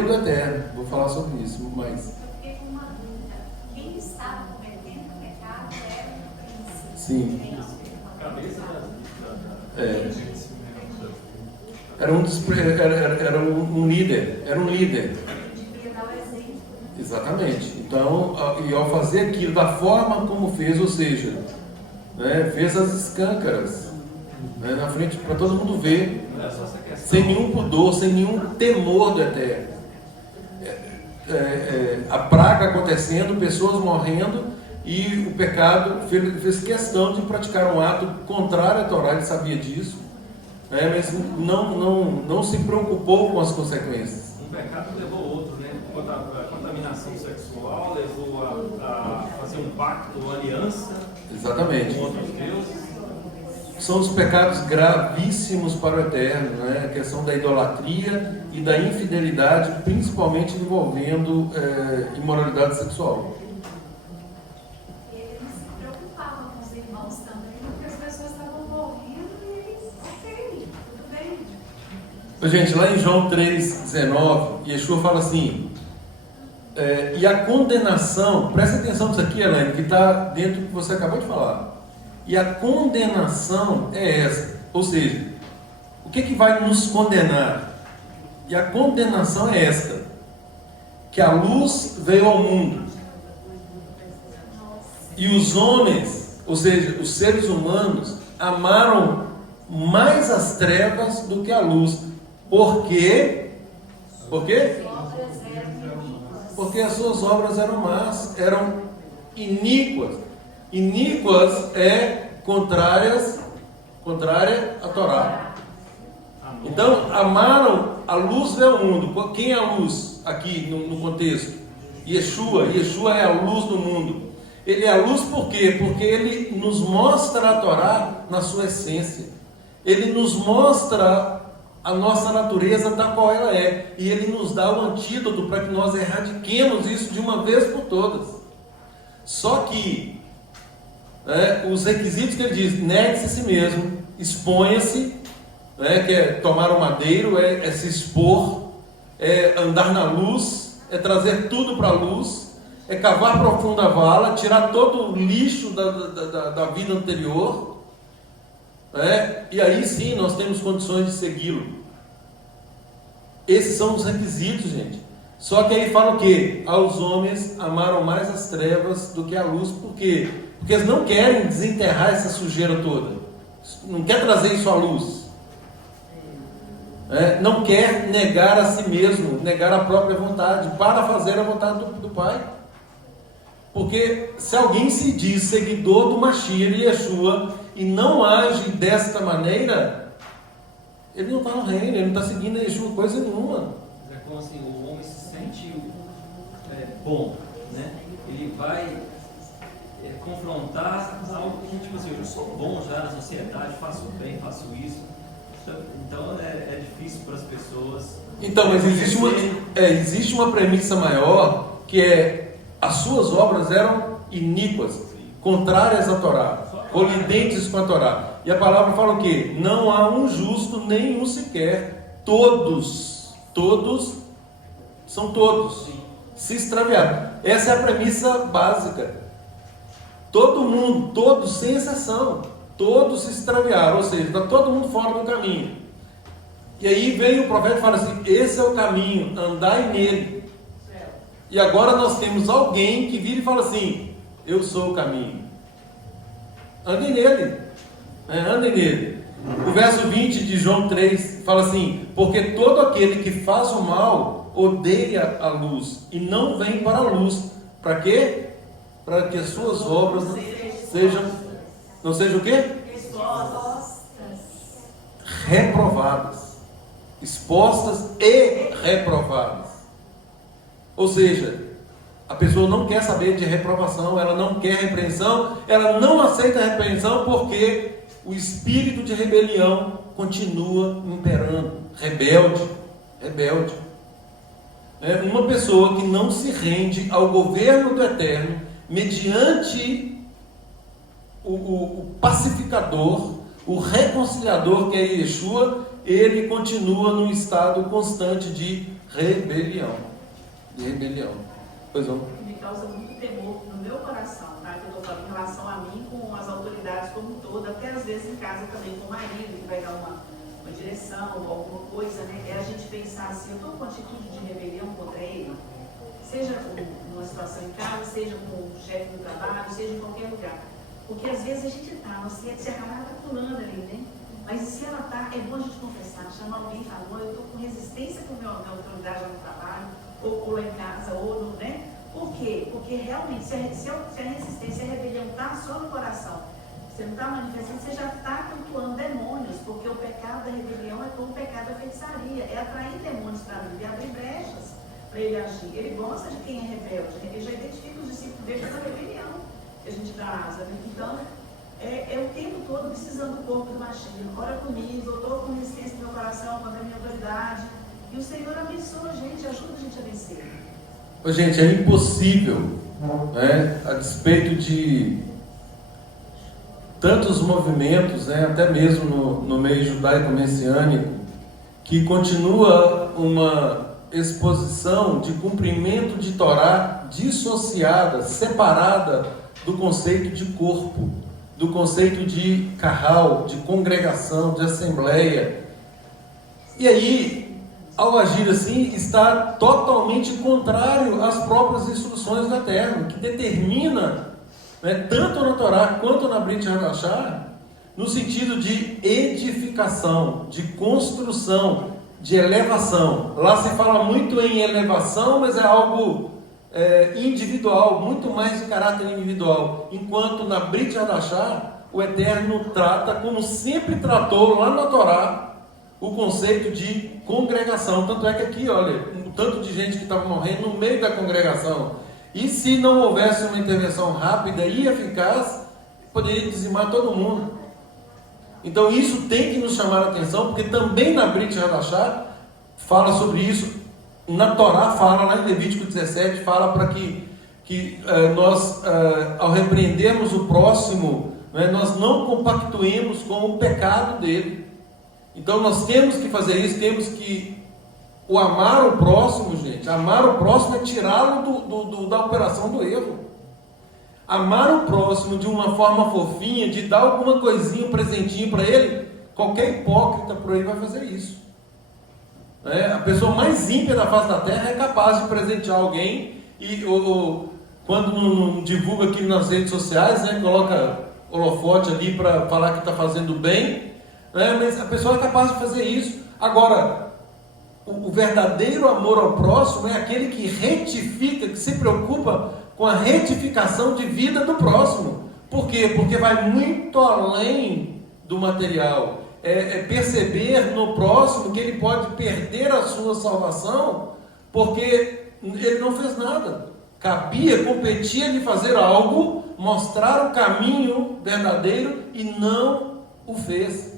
do Eterno. Vou falar sobre isso, mas... Eu fiquei com uma dúvida. Quem estava cometendo o pecado era o príncipe. Sim. É isso que ele falou. Cabeça Era um líder. Era um líder. Devia dar o exemplo. Exatamente. Então, e ao fazer aquilo da forma como fez, ou seja, né, fez as escâncaras, né, na frente para todo mundo ver, Não é só essa questão. sem nenhum pudor, sem nenhum temor do Eterno. A praga acontecendo, pessoas morrendo, e o pecado fez questão de praticar um ato contrário à Torá, ele sabia disso, né, mas não se preocupou com as consequências. Um pecado levou ao outro, né? A contaminação sexual levou a fazer um pacto, uma aliança Exatamente. com outros deuses. São os pecados gravíssimos para o Eterno, né? A questão da idolatria e da infidelidade, principalmente envolvendo imoralidade sexual. E ele não se preocupava com os irmãos também, porque as pessoas estavam morrendo e eles, ok. Gente, lá em João 3,19, Yeshua fala assim, e a condenação, presta atenção nisso aqui, Helene, que está dentro do que você acabou de falar. E a condenação é essa, ou seja, o que vai nos condenar? E a condenação é esta, que a luz veio ao mundo, e os homens, ou seja, os seres humanos, amaram mais as trevas do que a luz. Por quê? Por quê? Porque as suas obras eram más, eram iníquas. Iníquas é contrária à Torá. Então, amaram, a luz veio ao mundo. Quem é a luz aqui no contexto? Yeshua. Yeshua é a luz do mundo. Ele é a luz por quê? Porque ele nos mostra a Torá na sua essência. Ele nos mostra a nossa natureza da qual ela é. E ele nos dá o antídoto para que nós erradiquemos isso de uma vez por todas. Só que os requisitos que ele diz, negue-se a si mesmo, exponha-se, que é tomar o madeiro, é se expor, é andar na luz, é trazer tudo para a luz, é cavar profunda a vala, tirar todo o lixo da vida anterior, e aí sim nós temos condições de segui-lo. Esses são os requisitos, gente. Só que aí fala o quê? Aos homens amaram mais as trevas do que a luz. Por quê? Porque eles não querem desenterrar essa sujeira toda, não quer trazer isso à luz, não quer negar a si mesmo, negar a própria vontade, para fazer a vontade do Pai. Porque se alguém se diz seguidor do Mashiach e Yeshua e não age desta maneira, ele não está no reino, ele não está seguindo a Yeshua coisa nenhuma. É como assim, o homem se sente bom, né? Ele vai confrontar algo que, tipo assim, eu já sou bom já na sociedade, faço bem, faço isso. Então é difícil para as pessoas. Então, mas existe uma premissa maior, que é as suas obras eram iníquas, contrárias à Torá, colidentes com a Torá. E a palavra fala o quê? Não há um justo, nenhum sequer. Todos se extraviaram. Essa é a premissa básica. Todo mundo, todos, sem exceção, todos se extraviaram, ou seja, está todo mundo fora do caminho. E aí vem o profeta e fala assim, esse é o caminho, andai nele. E agora nós temos alguém que vira e fala assim, eu sou o caminho. Andem nele. Andem nele. O verso 20 de João 3 fala assim, porque todo aquele que faz o mal odeia a luz e não vem para a luz. Para quê? Para que as suas obras não sejam o quê? Reprovadas. Expostas e reprovadas. Ou seja, a pessoa não quer saber de reprovação, ela não quer repreensão, ela não aceita a repreensão porque o espírito de rebelião continua imperando, rebelde. Uma pessoa que não se rende ao governo do Eterno, mediante o pacificador, o reconciliador que é Yeshua, ele continua num estado constante de rebelião. Pois não. Me causa muito temor no meu coração, tá? Que eu estou falando em relação a mim com as autoridades como um todo, até às vezes em casa também com o marido, que vai dar uma direção ou alguma coisa, né? É a gente pensar assim, eu estou com atitude de rebelião contra ele, seja numa situação em casa, seja com o chefe do trabalho, seja em qualquer lugar. Porque às vezes a gente está, você está pulando ali, né? Mas se ela está, é bom a gente confessar, chamar alguém e falar, eu estou com resistência com a minha autoridade lá no trabalho, ou lá em casa, ou no, né? Por quê? Porque realmente, se a resistência e a rebelião está só no coração, você não está manifestando, você já está cultuando demônios, porque o pecado da rebelião é como o pecado da feitiçaria, é atrair demônios para ele, é abrir brechas para ele agir. Ele gosta de quem é rebelde, ele já identifica os discípulos dele pela rebelião que a gente dá asa, né? Então, é o tempo todo precisando do corpo do machismo. Ora comigo, eu estou com resistência no meu coração, contra a minha autoridade. E o Senhor abençoa a gente, ajuda a gente a vencer. Gente, é impossível, né, a despeito de tantos movimentos, né, até mesmo no meio judaico-messiânico, que continua uma exposição de cumprimento de Torá dissociada, separada do conceito de corpo, do conceito de carral, de congregação, de assembleia. E aí, ao agir assim, está totalmente contrário às próprias instruções do Eterno, que determina, tanto na Torá quanto na Brit Hadashah, no sentido de edificação, de construção, de elevação. Lá se fala muito em elevação, mas é algo individual, muito mais de caráter individual. Enquanto na Brit Hadashah, o Eterno trata, como sempre tratou lá na Torá, o conceito de congregação. Tanto é que aqui, olha, um tanto de gente que estava morrendo no meio da congregação. E se não houvesse uma intervenção rápida e eficaz, poderia dizimar todo mundo. Então isso tem que nos chamar a atenção, porque também na Brit Hadashah fala sobre isso. Na Torá fala, lá em Levítico 17, fala para que nós, ao repreendermos o próximo, nós não compactuemos com o pecado dele. Então nós temos que fazer isso, temos que o amar o próximo, gente. Amar o próximo é tirá-lo da operação do erro. Amar o próximo de uma forma fofinha, de dar alguma coisinha, um presentinho para ele, qualquer hipócrita por aí vai fazer isso. A pessoa mais ímpia da face da terra é capaz de presentear alguém e quando não divulga aquilo nas redes sociais, coloca holofote ali para falar que está fazendo bem, mas a pessoa é capaz de fazer isso. Agora, o verdadeiro amor ao próximo é aquele que retifica, que se preocupa com a retificação de vida do próximo. Por quê? Porque vai muito além do material. É perceber no próximo que ele pode perder a sua salvação porque ele não fez nada. Competia de fazer algo, mostrar o caminho verdadeiro e não o fez.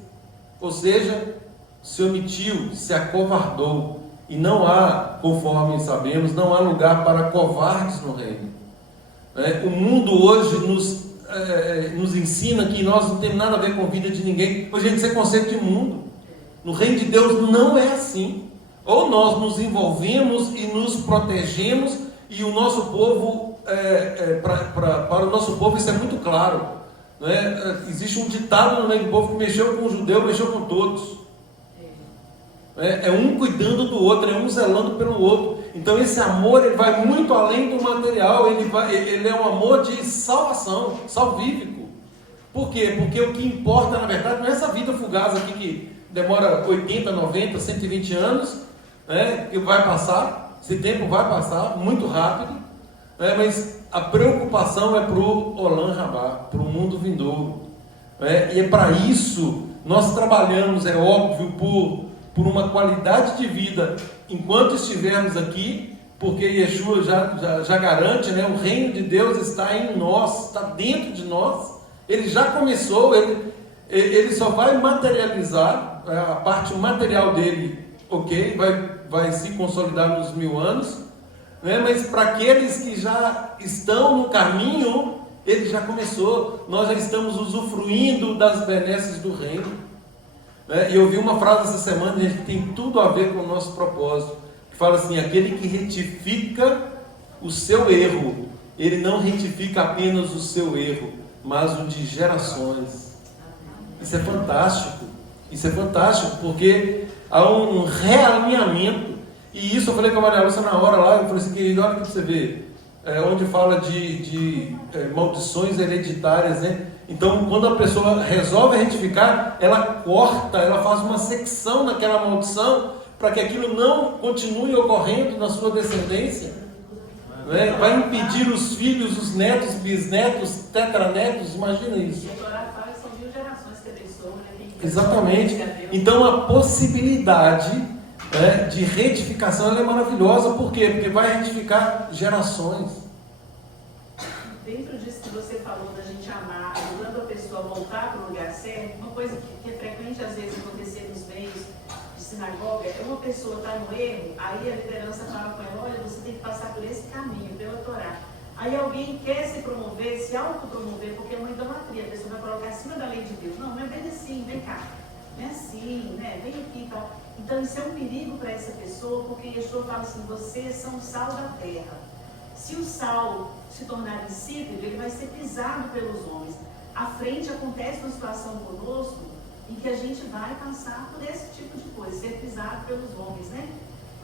Ou seja, se omitiu, se acovardou. E não há, conforme sabemos, não há lugar para covardes no reino. O mundo hoje nos ensina que nós não temos nada a ver com a vida de ninguém. Hoje isso é conceito de mundo. No reino de Deus não é assim. Ou nós nos envolvemos e nos protegemos, e o nosso povo, para o nosso povo isso é muito claro. Existe um ditado no meio do povo que mexeu com o judeu, mexeu com todos. É um cuidando do outro, é um zelando pelo outro. Então esse amor ele vai muito além do material, ele é um amor de salvação, salvífico. Por quê? Porque o que importa, na verdade, não é essa vida fugaz aqui que demora 80, 90, 120 anos, que vai passar, esse tempo vai passar muito rápido, mas a preocupação é para o Olam Rabá, para o mundo vindouro. E é para isso nós trabalhamos, é óbvio, por uma qualidade de vida enquanto estivermos aqui, porque Yeshua já garante, o reino de Deus está em nós, está dentro de nós. Ele já começou, ele só vai materializar a parte material dele, ok? Vai se consolidar nos 1000 anos, mas para aqueles que já estão no caminho, ele já começou. Nós já estamos usufruindo das benesses do reino. E eu vi uma frase essa semana, gente, que tem tudo a ver com o nosso propósito, que fala assim: aquele que retifica o seu erro, ele não retifica apenas o seu erro, mas o de gerações. Isso é fantástico, porque há um realinhamento. E isso eu falei com a Maria Lúcia na hora lá, eu falei assim, querido, olha que você vê, onde fala de maldições hereditárias, Então, quando a pessoa resolve retificar, ela corta, ela faz uma secção naquela maldição, para que aquilo não continue ocorrendo na sua descendência. Vai impedir os filhos, os netos, bisnetos, tetranetos, imagina isso. São 1000 gerações que abençoam, Exatamente. Então, a possibilidade de retificação ela é maravilhosa. Por quê? Porque vai retificar gerações. Dentro disso que você falou da gente amar, ajudando a pessoa a voltar para o lugar certo, uma coisa que é frequente às vezes acontecer nos meios de sinagoga é uma pessoa estar no erro, aí a liderança fala com ela: olha, você tem que passar por esse caminho, pela Torá. Aí alguém quer se promover, se autopromover, porque é uma idolatria, a pessoa vai colocar acima da lei de Deus. Não é bem assim, vem cá, não é assim, vem aqui e tal. Então isso é um perigo para essa pessoa, porque Yeshua fala assim, vocês são o sal da terra. Se o sal se tornar insípido, ele vai ser pisado pelos homens. À frente acontece uma situação conosco em que a gente vai passar por esse tipo de coisa, ser pisado pelos homens, né?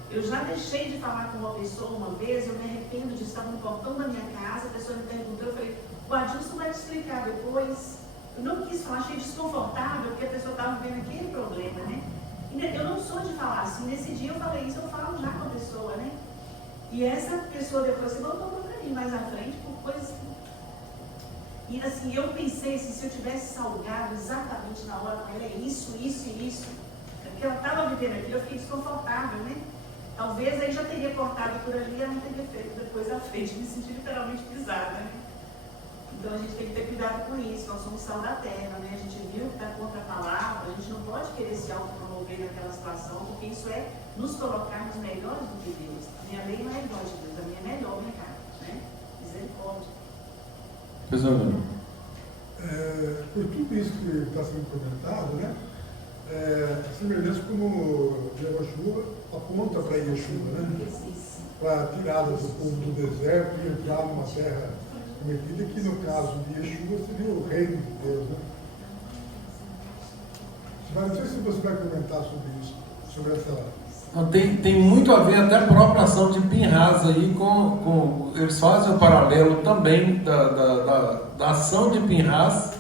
Eu já deixei de falar com uma pessoa uma vez, eu me arrependo disso, estava no portão da minha casa, a pessoa me perguntou, eu falei, o Adilson vai te explicar depois. Eu não quis falar, achei desconfortável, porque a pessoa estava vendo aquele problema, né? Eu não sou de falar assim, nesse dia eu falei isso, eu falo já com a pessoa, né? E essa pessoa depois se voltou para mim mais à frente por coisas que... E assim, eu pensei assim, se eu tivesse salgado exatamente na hora com ela, é isso, isso e isso. Porque ela estava vivendo aquilo, eu fiquei desconfortável, né? Talvez aí já teria cortado por ali e ela não teria feito depois à frente, me senti literalmente pisada, né? Então a gente tem que ter cuidado com isso, nós somos sal da terra, né? A gente viu que está contra a palavra, a gente não pode querer se autopromover naquela situação, porque isso é nos colocarmos melhores do que Deus. A minha lei não é igual de Deus, a minha é melhor, né, cara? Né? Misericórdia. Pois não. Por tudo isso que está sendo comentado, né? Semelhança como Yeshua aponta para Yeshua, né? Para a tirada do povo do deserto e entrar numa terra prometida, que no caso de Yeshua seria o reino de Deus, né? Não sei se você vai comentar sobre isso, sobre essa... Tem muito a ver até a própria ação de Pinhas aí com eles fazem um paralelo também da ação de Pinhas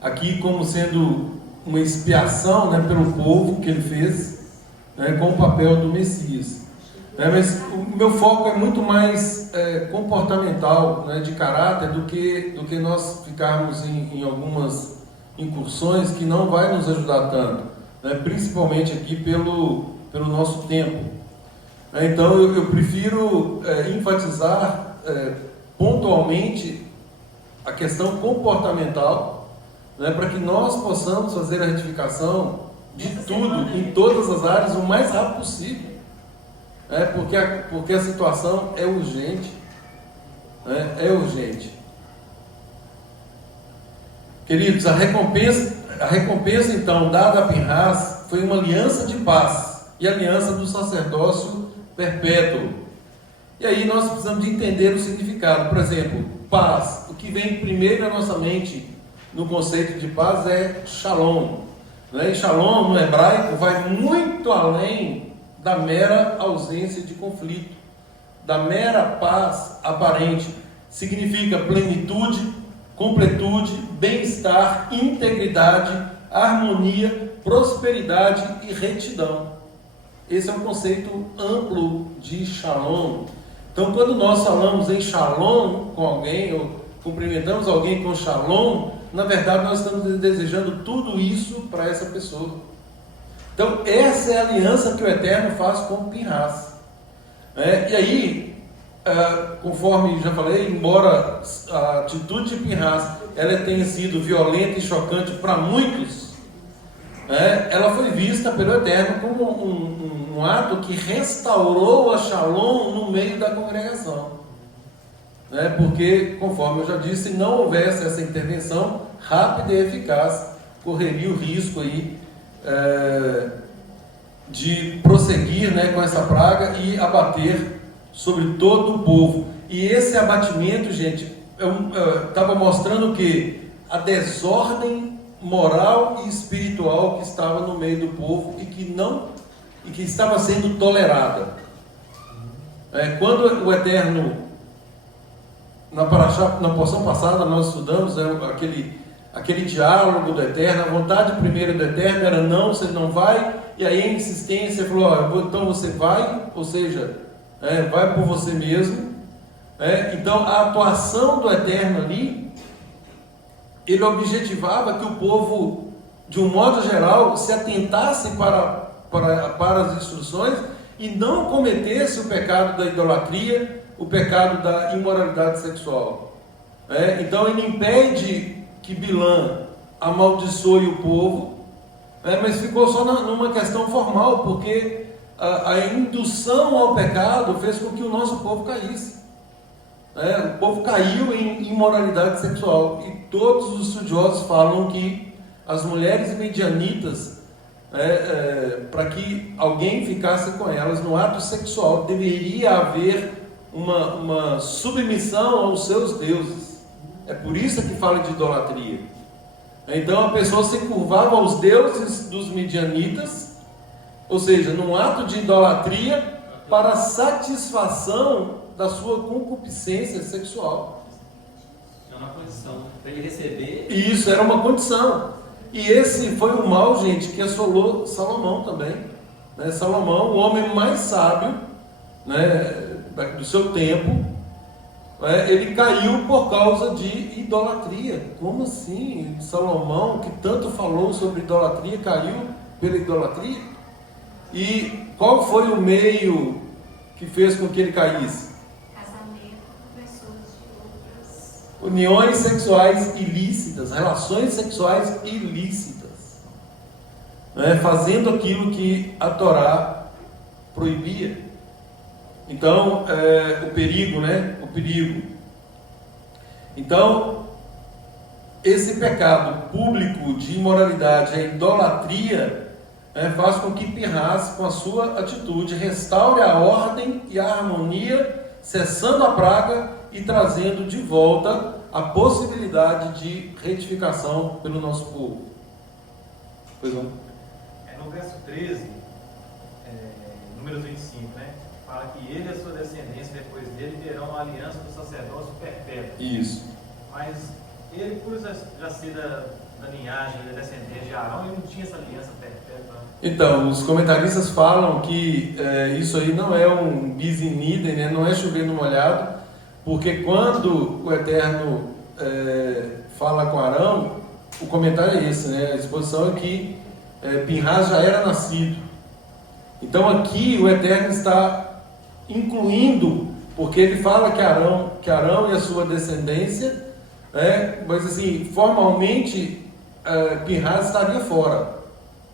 aqui como sendo uma expiação, né, pelo povo que ele fez, né, com o papel do Messias. Mas o meu foco é muito mais comportamental, né, de caráter, do que nós ficarmos em algumas incursões que não vai nos ajudar tanto, né, principalmente aqui pelo nosso tempo. Então eu prefiro enfatizar pontualmente a questão comportamental, né, para que nós possamos fazer a retificação de tudo, em todas as áreas, o mais rápido possível. Porque a situação é urgente. É urgente. Queridos, a recompensa então dada a Pinhas foi uma aliança de paz e aliança do sacerdócio perpétuo. E aí nós precisamos de entender o significado. Por exemplo, paz. O que vem primeiro na nossa mente no conceito de paz é shalom. E shalom no hebraico vai muito além da mera ausência de conflito, da mera paz aparente. Significa plenitude, completude, bem-estar, integridade, harmonia, prosperidade e retidão. Esse é um conceito amplo de shalom. Então, quando nós falamos em shalom com alguém, ou cumprimentamos alguém com shalom, na verdade nós estamos desejando tudo isso para essa pessoa. Então, essa é a aliança que o Eterno faz com Pinhas. E aí, conforme já falei, embora a atitude de Pinhas ela tenha sido violenta e chocante para muitos, ela foi vista pelo Eterno como um ato que restaurou a shalom no meio da congregação. Porque, conforme eu já disse, se não houvesse essa intervenção rápida e eficaz, correria o risco aí de prosseguir, com essa praga e abater sobre todo o povo. E esse abatimento, gente, estava mostrando que a desordem moral e espiritual que estava no meio do povo e que estava sendo tolerada. Quando o Eterno, na porção passada nós estudamos aquele diálogo do Eterno, a vontade primeiro do Eterno era não, você não vai, e aí a insistência falou, então você vai, ou seja, vai por você mesmo. Então a atuação do Eterno ali, ele objetivava que o povo, de um modo geral, se atentasse para as instruções e não cometesse o pecado da idolatria, o pecado da imoralidade sexual. Então ele impede que Bilã amaldiçoe o povo, mas ficou só numa questão formal, porque a indução ao pecado fez com que o nosso povo caísse. O povo caiu em imoralidade sexual, e todos os estudiosos falam que as mulheres medianitas para que alguém ficasse com elas no ato sexual. Deveria haver uma submissão aos seus deuses. É por isso que fala de idolatria. Então a pessoa se curvava aos deuses dos midianitas, ou seja, num ato de idolatria para satisfação da sua concupiscência sexual. É uma condição para ele receber. E isso era uma condição. E esse foi o mal, gente, que assolou Salomão também. Né? Salomão, o homem mais sábio, né, do seu tempo, ele caiu por causa de idolatria. Como assim? Salomão, que tanto falou sobre idolatria, caiu pela idolatria? E qual foi o meio que fez com que ele caísse? Casamento com pessoas de outras. Uniões sexuais ilícitas, relações sexuais ilícitas, né? Fazendo aquilo que a Torá proibia. Então, o perigo, né? O perigo. Então, esse pecado público de imoralidade, a idolatria, faz com que Pinhas, com a sua atitude, restaure a ordem e a harmonia, cessando a praga e trazendo de volta a possibilidade de retificação pelo nosso povo. Pois não? No verso 13, número 25, né? Fala que ele e a sua descendência depois dele terão a aliança do sacerdócio perpétuo. Isso. Mas ele, por já ser da linhagem, da descendência de Arão, ele não tinha essa aliança perpétua. Então, os comentaristas falam que isso aí não é um bis in idem, né? Não é chover no molhado, porque quando o Eterno fala com Arão, o comentário é esse, né? A exposição é que Pinhas já era nascido. Então aqui o Eterno está incluindo, porque ele fala que Arão e a sua descendência, mas assim, formalmente Pinhas estaria fora.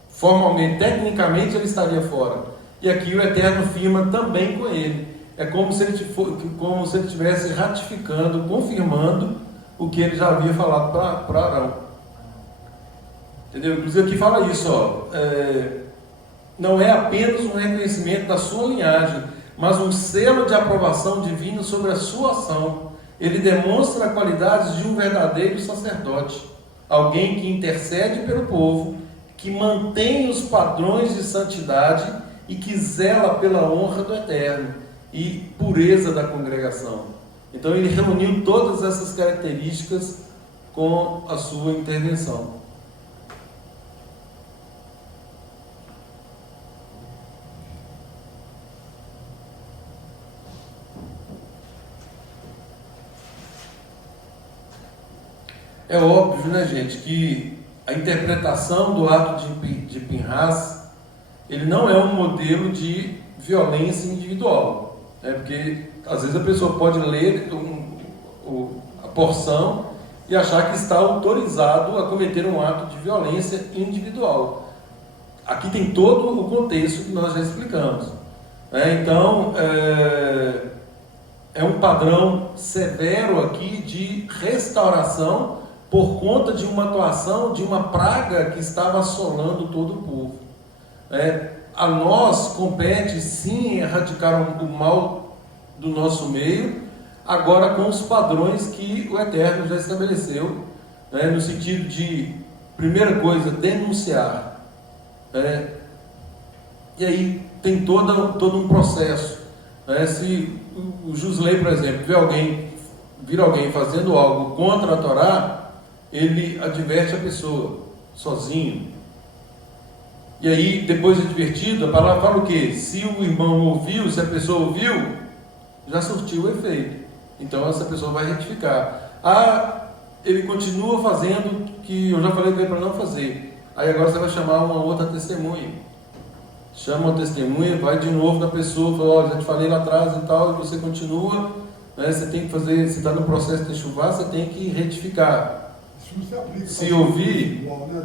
Formalmente, tecnicamente ele estaria fora. E aqui o Eterno firma também com ele. É como se ele estivesse ratificando, confirmando o que ele já havia falado para Arão. Entendeu? Inclusive aqui fala isso, não é apenas um reconhecimento da sua linhagem, mas um selo de aprovação divina sobre a sua ação. Ele demonstra a qualidade de um verdadeiro sacerdote, alguém que intercede pelo povo, que mantém os padrões de santidade e que zela pela honra do Eterno e pureza da congregação. Então ele reuniu todas essas características com a sua intervenção. É óbvio, né, gente, que a interpretação do ato de Pinhas, ele não é um modelo de violência individual, né? Porque às vezes a pessoa pode ler a porção e achar que está autorizado a cometer um ato de violência individual. Aqui tem todo o contexto que nós já explicamos, né? Então, é um padrão severo aqui de restauração por conta de uma atuação de uma praga que estava assolando todo o povo. A nós compete sim erradicar o mal do nosso meio, agora com os padrões que o Eterno já estabeleceu, no sentido de, primeira coisa, denunciar. E aí tem todo um processo. Se o Jusley, por exemplo, vir alguém fazendo algo contra a Torá, ele adverte a pessoa, sozinho. E aí, depois de advertido, a palavra fala o quê? Se o irmão ouviu, se a pessoa ouviu, já surtiu o efeito. Então, essa pessoa vai retificar. Ele continua fazendo o que eu já falei para não fazer. Aí agora você vai chamar uma outra testemunha. Chama uma testemunha, vai de novo na pessoa, fala, já te falei lá atrás e tal, e você continua, você tem que fazer, se está no processo de chuvar, você tem que retificar. Isso não se aplica se para ouvir, desigual, né?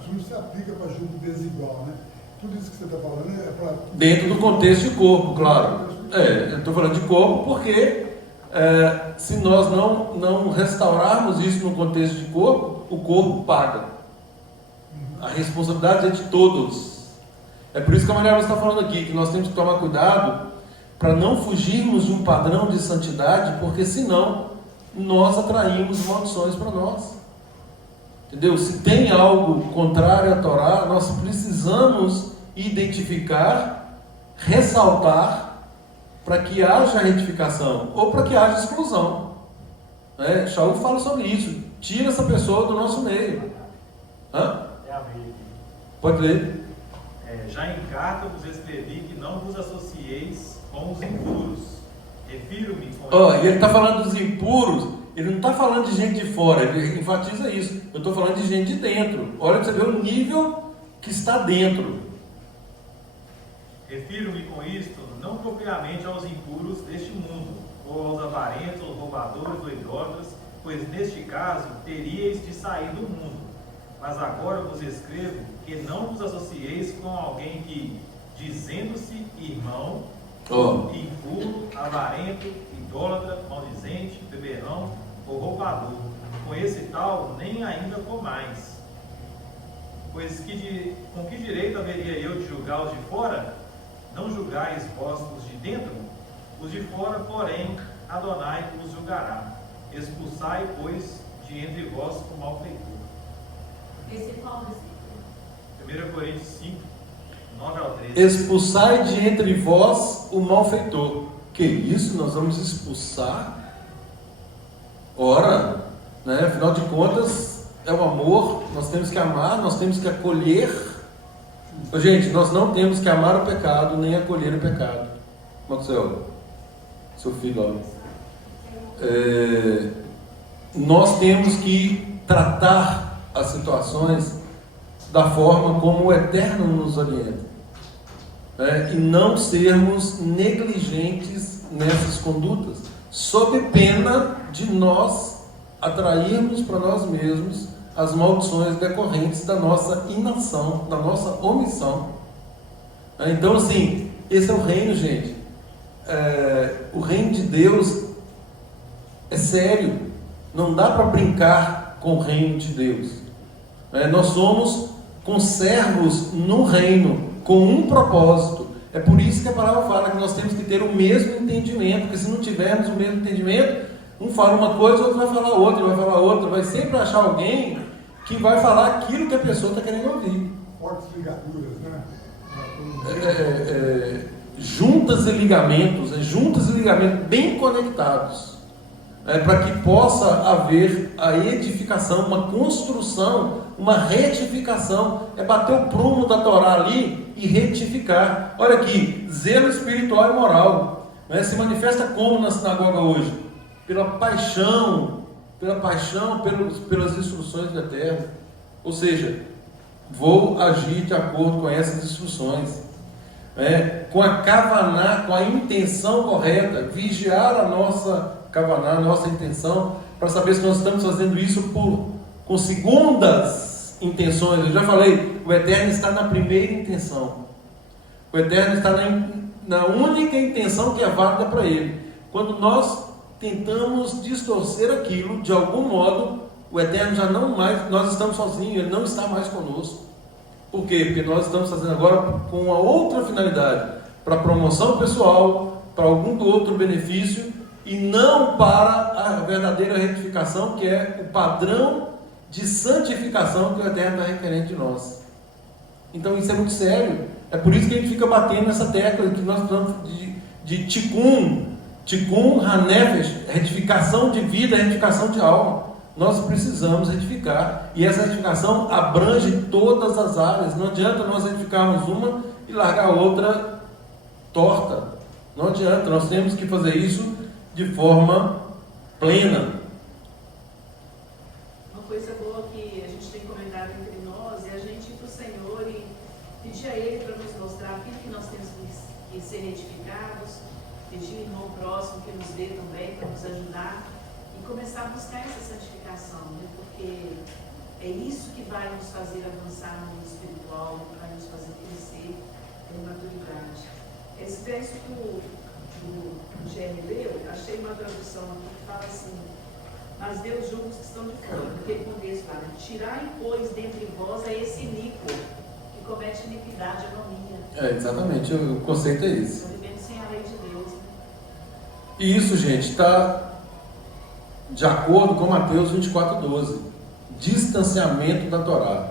Isso não se aplica para julgo desigual, né? Tudo isso que você está falando é para... Dentro do contexto de corpo, claro. Eu estou falando de corpo porque se nós não restaurarmos isso no contexto de corpo, o corpo paga. A responsabilidade é de todos. É por isso que a Maria está falando aqui, que nós temos que tomar cuidado para não fugirmos de um padrão de santidade, porque senão nós atraímos maldições para nós. Entendeu? Se tem algo contrário à Torá, nós precisamos identificar, ressaltar, para que haja retificação ou para que haja exclusão. Shaul fala sobre isso. Tira essa pessoa do nosso meio. Hã? É a Bíblia. Pode ler. Já em carta vos escrevi que não vos associeis com os impuros. Refiro-me com E ele está falando dos impuros, ele não está falando de gente de fora, ele enfatiza isso. Eu estou falando de gente de dentro. Olha para você ver o nível que está dentro. Refiro-me com isto não propriamente aos impuros deste mundo, ou aos avarentos, ou roubadores, ou idólatras, pois neste caso teríeis de sair do mundo. Mas agora vos escrevo que não vos associeis com alguém que, dizendo-se irmão, impuro, avarento, idólatra, maldizente, beberrão ou roubador. Com esse tal nem ainda comais. Pois com que direito haveria eu de julgar os de fora? Não julgais vós os de dentro? Os de fora, porém, Adonai os julgará. Expulsai, pois, de entre vós o malfeitor. Esse qual versículo? 1 Coríntios 5, 9 ao 13. Expulsai de entre vós o malfeitor. Que isso? Nós vamos expulsar? Ora, afinal de contas, é o amor, nós temos que amar, nós temos que acolher. Gente, nós não temos que amar o pecado, nem acolher o pecado. Maxwell, seu filho, nós temos que tratar as situações da forma como o Eterno nos orienta, e não sermos negligentes nessas condutas, sob pena de nós atrairmos para nós mesmos as maldições decorrentes da nossa inação, da nossa omissão. Então, assim, esse é o reino, gente. O reino de Deus é sério. Não dá para brincar com o reino de Deus. Nós somos conservos no reino, com um propósito. É por isso que a palavra fala que nós temos que ter o mesmo entendimento, porque se não tivermos o mesmo entendimento, um fala uma coisa, o outro vai falar outra, vai falar outra, vai sempre achar alguém que vai falar aquilo que a pessoa está querendo ouvir. Fortes ligaduras, né? Juntas e ligamentos bem conectados, para que possa haver a edificação, uma construção, uma retificação. É bater o prumo da Torá ali e retificar. Olha aqui, zelo espiritual e moral, se manifesta como na sinagoga hoje? Pela paixão, pelas instruções do Eterno. Ou seja, vou agir de acordo com essas instruções, com a kavaná, com a intenção correta, vigiar a nossa kavaná, a nossa intenção, para saber se nós estamos fazendo isso com segundas intenções. Eu já falei, o Eterno está na primeira intenção, o Eterno está na única intenção que é válida para Ele. Quando nós tentamos distorcer aquilo, de algum modo, o Eterno já não mais, nós estamos sozinhos, Ele não está mais conosco. Por quê? Porque nós estamos fazendo agora com uma outra finalidade, para promoção pessoal, para algum outro benefício, e não para a verdadeira retificação, que é o padrão de santificação que o Eterno está requerendo de nós. Então isso é muito sério. É por isso que a gente fica batendo nessa tecla que nós estamos de Tikkun Hanefesh, retificação de vida, retificação de alma. Nós precisamos retificar, e essa retificação abrange todas as áreas. Não adianta nós retificarmos uma e largar a outra torta. Não adianta, nós temos que fazer isso de forma plena. Uma coisa boa que a gente tem comentado entre nós é a gente ir para o Senhor e pedir a Ele para nos mostrar aquilo que nós temos que ser retificados, pedir o irmão próximo que nos dê também para nos ajudar e começar a buscar essa santificação, porque é isso que vai nos fazer avançar no mundo espiritual, que vai nos fazer crescer em maturidade. Esse texto que o Jerry leu, achei uma tradução aqui que fala assim: Mas Deus julga os que estão de fora, porque o contexto fala, tirai, pois, dentre vós a esse iníquo, que comete iniquidade, anomia. Exatamente, o conceito é esse. Vivendo sem a lei de Deus. Né? E isso, gente, está de acordo com Mateus 24:12. Distanciamento da Torá.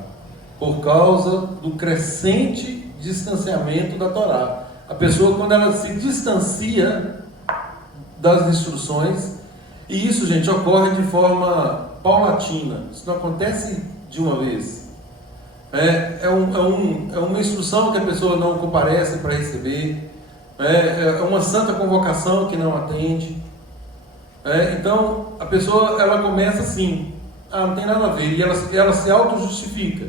Por causa do crescente distanciamento da Torá. A pessoa, quando ela se distancia das instruções, e isso, gente, ocorre de forma paulatina. Isso não acontece de uma vez. É uma instrução que a pessoa não comparece para receber. É uma santa convocação que não atende. Então, a pessoa, ela começa assim, não tem nada a ver, e ela se auto-justifica.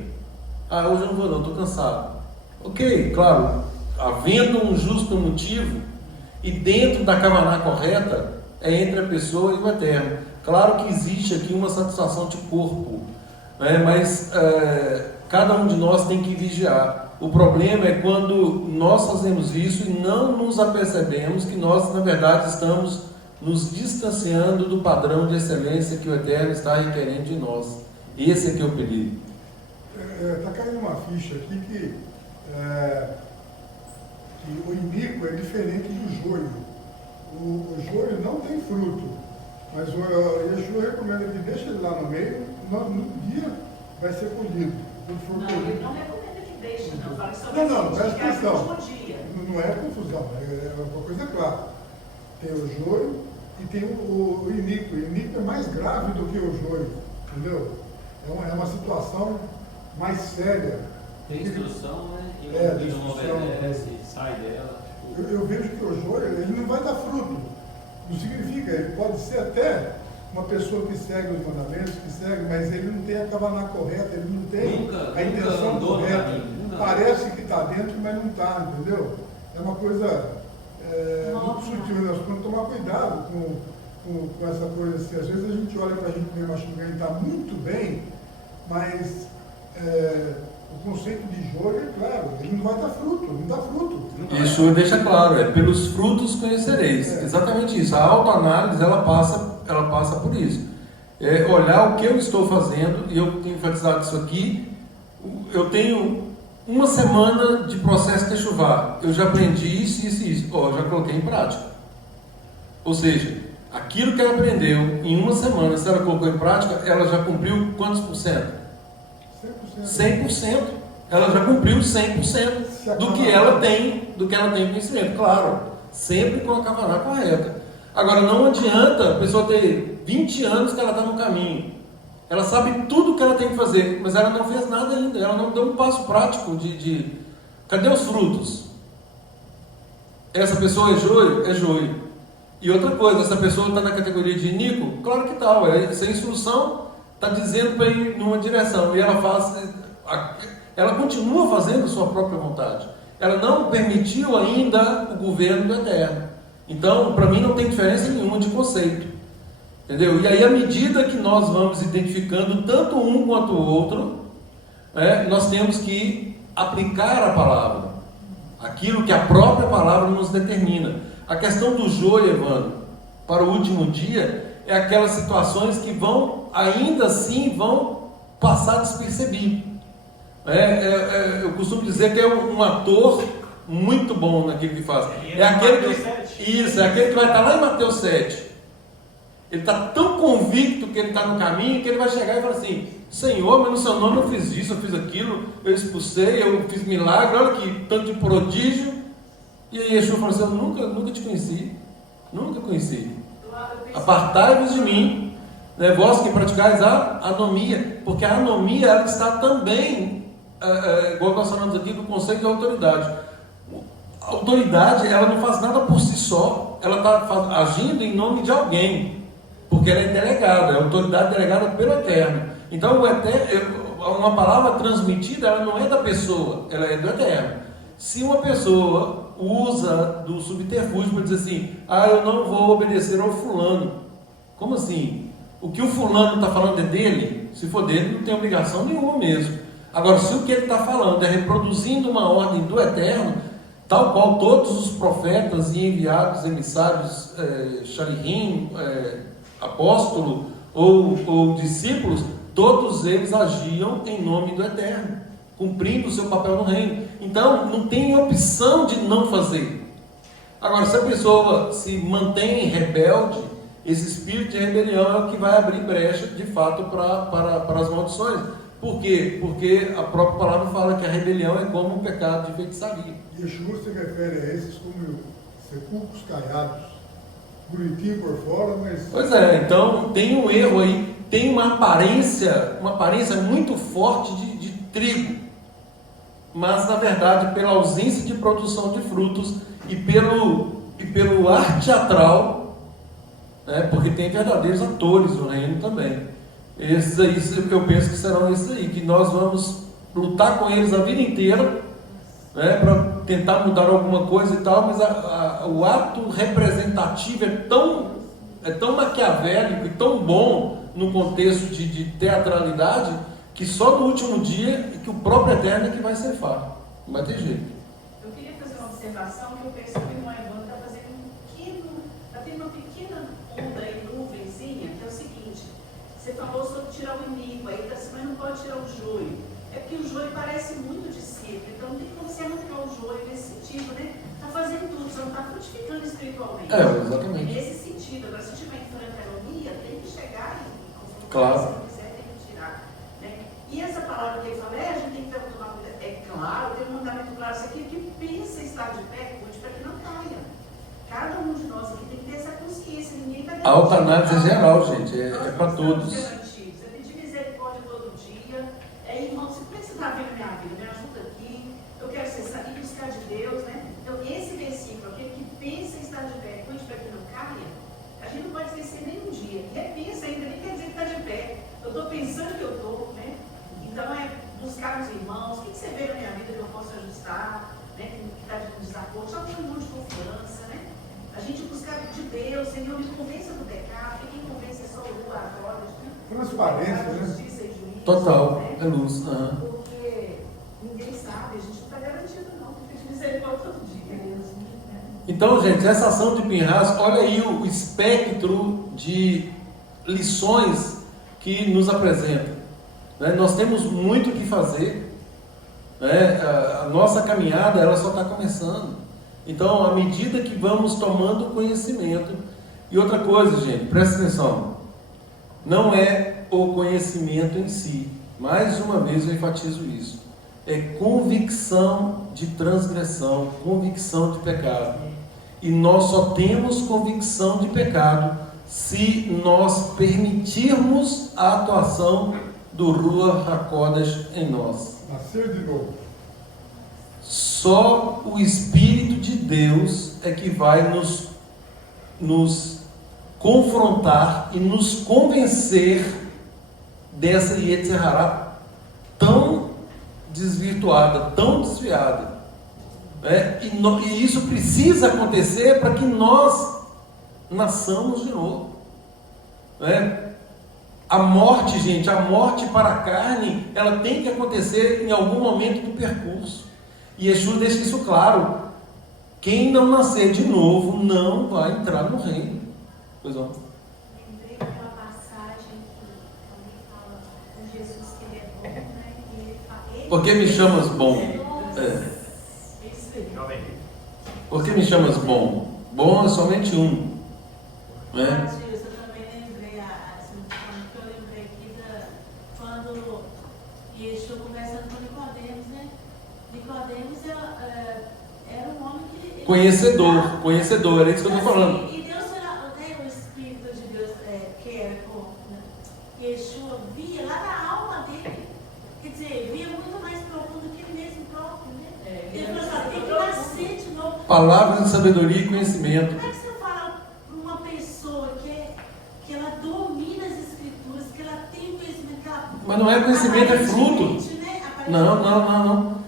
Hoje eu não vou não, estou cansado. Ok, claro, havendo um justo motivo, e dentro da kavaná correta, é entre a pessoa e o Eterno. Claro que existe aqui uma satisfação de corpo, mas cada um de nós tem que vigiar. O problema é quando nós fazemos isso e não nos apercebemos que nós, na verdade, estamos nos distanciando do padrão de excelência que o Eterno está requerendo de nós. Esse é o perigo. Está caindo uma ficha aqui que o iníquo é diferente do joio. O joio não tem fruto, mas o Yeshua recomenda que deixe ele lá no meio, no dia vai ser colhido. Não, ele não recomenda que deixe, não. Fala que só Não, vai presta atenção. no último dia. Não é confusão, é uma coisa clara. Tem o joio e tem o iníquo. O iníquo é mais grave do que o joio, entendeu? É uma situação mais séria. Tem instrução, né? E tem não instrução. obedece, sai dela. Eu vejo que o joio, ele não vai dar fruto. Não significa, ele pode ser até uma pessoa que segue os mandamentos, mas ele não tem a kavaná correta, ele não tem a intenção correta. Parece que está dentro, mas não está, entendeu? É uma coisa muito sutil. Nós temos que tomar cuidado com essa coisa assim. Às vezes a gente olha para a gente mesmo achando que a gente está muito bem, mas o conceito de joio é claro, ele não vai dar fruto, não dá fruto. Isso deixa claro, pelos frutos conhecereis. Exatamente isso. A autoanálise, ela passa por isso. Olhar o que eu estou fazendo, e eu tenho enfatizado isso aqui, eu tenho uma semana de processo de techuvá. Eu já aprendi isso, já coloquei em prática. Ou seja, aquilo que ela aprendeu em uma semana, se ela colocou em prática, ela já cumpriu quantos por cento? 100%. Ela já cumpriu 100% do que ela tem conhecimento. Claro, sempre com a kavaná correta. Agora, não adianta a pessoa ter 20 anos que ela está no caminho. Ela sabe tudo o que ela tem que fazer, mas ela não fez nada ainda. Ela não deu um passo prático de cadê os frutos? Essa pessoa é joio? É joio. E outra coisa, essa pessoa está na categoria de iníquo? Claro que está. Essa instrução está dizendo para ir numa direção. E ela continua fazendo a sua própria vontade. Ela não permitiu ainda o governo do Eterno. Então, para mim, não tem diferença nenhuma de conceito. Entendeu? E aí, à medida que nós vamos identificando tanto um quanto o outro, nós temos que aplicar a palavra. Aquilo que a própria palavra nos determina. A questão do joio, Evandro, para o último dia, é aquelas situações que ainda assim vão passar despercebido. Eu costumo dizer que é um ator muito bom naquilo que faz. É aquele que vai estar lá em Mateus 7. Ele está tão convicto que ele está no caminho que ele vai chegar e falar assim: Senhor, mas no seu nome eu fiz isso, eu fiz aquilo, eu expulsei, eu fiz milagre, olha que tanto de prodígio. E aí Yeshua falou assim: eu nunca te conheci, nunca conheci. Apartai-vos de mim, vós que praticais a anomia, porque a anomia ela está também, igual nós falamos aqui, do conceito de autoridade. A autoridade ela não faz nada por si só, ela está agindo em nome de alguém. Porque ela é delegada, é a autoridade delegada pelo Eterno. Então, uma palavra transmitida, ela não é da pessoa, ela é do Eterno. Se uma pessoa usa do subterfúgio para dizer assim: eu não vou obedecer ao fulano. Como assim? O que o fulano está falando é dele? Se for dele, não tem obrigação nenhuma mesmo. Agora, se o que ele está falando é reproduzindo uma ordem do Eterno, tal qual todos os profetas e enviados, emissários, Shalirim, apóstolo ou discípulos, todos eles agiam em nome do Eterno, cumprindo o seu papel no reino. Então, não tem opção de não fazer. Agora, se a pessoa se mantém rebelde, esse espírito de rebelião é o que vai abrir brecha, de fato, para as maldições. Por quê? Porque a própria palavra fala que a rebelião é como um pecado de feitiçaria. Yeshua se refere a esses como sepulcros caiados, bonitinho por fora, mas... Pois é, então tem um erro aí, tem uma aparência muito forte de trigo, mas na verdade, pela ausência de produção de frutos e pelo ar teatral, né, porque tem verdadeiros atores no reino também. Esses aí, eu penso que serão esses aí, que nós vamos lutar com eles a vida inteira, né, para tentar mudar alguma coisa e tal, mas o ato representativo é tão maquiavélico e tão bom no contexto de teatralidade, que só no último dia que o próprio Eterno é que vai ceifar. Não vai ter jeito. Eu queria fazer uma observação que eu penso que o irmão Evandro está fazendo está tendo uma pequena onda aí, nuvenzinha, que é o seguinte: você falou sobre tirar o inimigo, aí está assim, mas não pode tirar o joio. É porque o joio parece muito discípulo, então não tem como você arrancar o joio nesse sentido, né? Está fazendo tudo, você não está frutificando espiritualmente. Exatamente. É nesse sentido. Agora, se tiver em franca harmonia, tem que chegar em confrontação. Claro. Se não quiser, tem que tirar. Né? E essa palavra que ele fala, a gente tem que tomar cuidado. É claro, tem um mandamento claro, isso aqui, que pensa estar de pé, cuide para que não caia. Cada um de nós aqui tem que ter essa consciência. Ninguém está A autoanálise é geral, gente, é para todos. Você pedir misericórdia todo dia. Irmão, como é que você está vendo minha vida? Me ajuda aqui. Eu quero ser sair e buscar de Deus, né? Então, esse versículo, aquele que pensa em estar de pé, cuide para que não caia, a gente não pode esquecer nem um dia. E pensa ainda, nem quer dizer que está de pé. Eu estou pensando que eu estou, né? Então, é buscar os irmãos. O que você vê na minha vida que eu posso ajustar, né? Que está de desacordo. Só tem um monte de confiança, né? A gente buscar de Deus, Senhor, me convença do pecado, porque quem convence é só o agora, né? Transparência, né? Justiça e juízo, Total, né? é luz. Porque ninguém sabe, a gente não está garantido não, que pedir misericórdia todo dia. Então, gente, essa ação de Pinhas, olha aí o espectro de lições que nos apresenta. Né? Nós temos muito o que fazer, né? A nossa caminhada ela só está começando. Então, à medida que vamos tomando conhecimento, e outra coisa, gente, presta atenção, não é o conhecimento em si, mais uma vez eu enfatizo isso, é convicção de transgressão, convicção de pecado. E nós só temos convicção de pecado se nós permitirmos a atuação do Ruach HaKodesh em nós. Nascer de novo. Só o Espírito de Deus é que vai nos confrontar e nos convencer dessa Yetzer Hará tão desvirtuada, tão desviada. E isso precisa acontecer para que nós nasçamos de novo. A morte, gente, a morte para a carne, ela tem que acontecer em algum momento do percurso. E Yeshua deixa isso claro: quem não nascer de novo não vai entrar no reino. Pois não. Lembrei daquela passagem que também fala com Jesus que ele é bom, né? E ele fala, Por que me chamas bom? Isso aí. Jovem. Por que me chamas bom? Bom é somente um. Né? Mas, Gilson, eu também lembrei, que eu lembrei aqui quando Yeshua conversando com Nicodemos, né? Nicodemos era um homem que... Conhecedor, era isso que eu estou falando. E Deus, o Espírito de Deus, que era Yeshua, via lá na alma dele, quer dizer, via muito mais profundo que ele mesmo próprio, né? Ele falou assim, tem que nascer de novo. Palavras de sabedoria e conhecimento. Como é que você fala para uma pessoa que ela domina as escrituras, que ela tem conhecimento, que ela... Mas não é conhecimento, é fruto. Né? Não.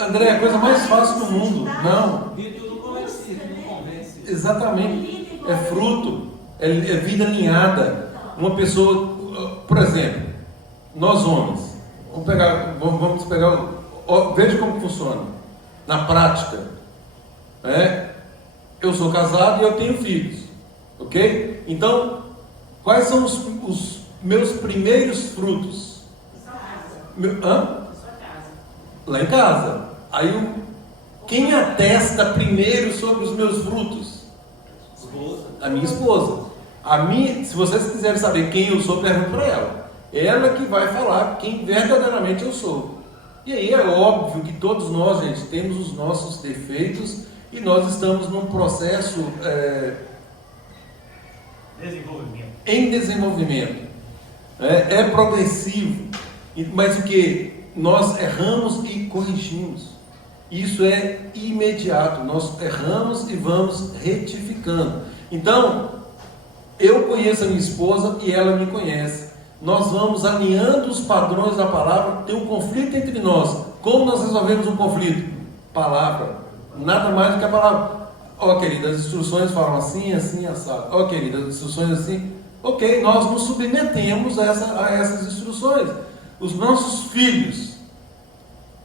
André, é a coisa mais fácil do mundo. Não. Rito não convence, não convence. Exatamente. É fruto. É vida alinhada. Uma pessoa, por exemplo, nós homens, vamos pegar, veja como funciona. Na prática, eu sou casado e eu tenho filhos. Ok? Então, Quais são os meus primeiros frutos? Sua casa. Hã? Sua casa. Lá em casa. Aí quem atesta primeiro sobre os meus frutos? Esposa. A minha esposa. Se vocês quiserem saber quem eu sou, pergunte para ela. Ela que vai falar quem verdadeiramente eu sou. E aí é óbvio que todos nós, gente, temos os nossos defeitos e nós estamos num processo Desenvolvimento. em desenvolvimento. É progressivo. Mas o que? Nós erramos e corrigimos. Isso é imediato. Nós erramos e vamos retificando. Então, eu conheço a minha esposa e ela me conhece. Nós vamos alinhando os padrões da palavra. Tem um conflito entre nós. Como nós resolvemos um conflito? Palavra. Nada mais do que a palavra. Ó, querida, as instruções falam assim, assim, assado. Ó, querida, as instruções assim. Ok, nós nos submetemos a essas instruções. Os nossos filhos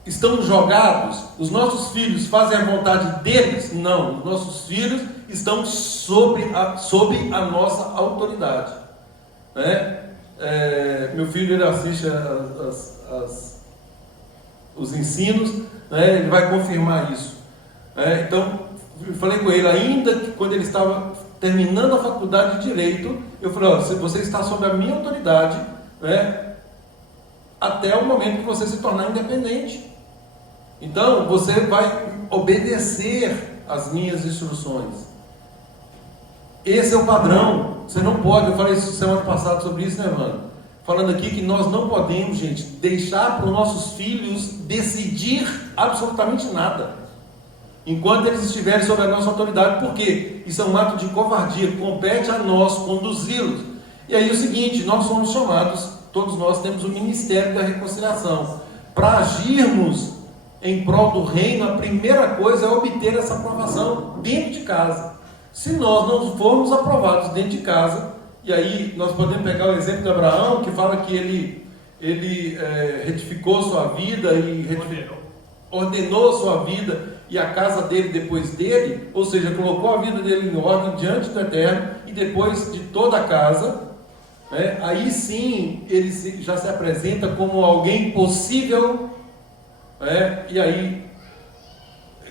estão jogados? Os nossos filhos fazem a vontade deles? Não. Os nossos filhos estão sob a nossa autoridade. Né? Meu filho, ele assiste os ensinos, né? Ele vai confirmar isso. Então, eu falei com ele, ainda que quando ele estava terminando a faculdade de Direito, eu falei, ó, você está sob a minha autoridade, né? Até o momento que você se tornar independente. Então, você vai obedecer às minhas instruções. Esse é o padrão. Você não pode, eu falei isso semana passada sobre isso, né, mano? Falando aqui que nós não podemos, gente, deixar para os nossos filhos decidir absolutamente nada, enquanto eles estiverem sob a nossa autoridade, porque isso é um ato de covardia, compete a nós conduzi-los. E aí é o seguinte, nós somos chamados, todos nós temos o ministério da reconciliação. Para agirmos em prol do reino, a primeira coisa é obter essa aprovação dentro de casa. Se nós não formos aprovados dentro de casa, e aí nós podemos pegar o exemplo de Abraão, que fala que ele retificou sua vida e ordenou sua vida e a casa dele depois dele, ou seja, colocou a vida dele em ordem diante do Eterno e depois de toda a casa, né? Aí sim ele já se apresenta como alguém possível, e aí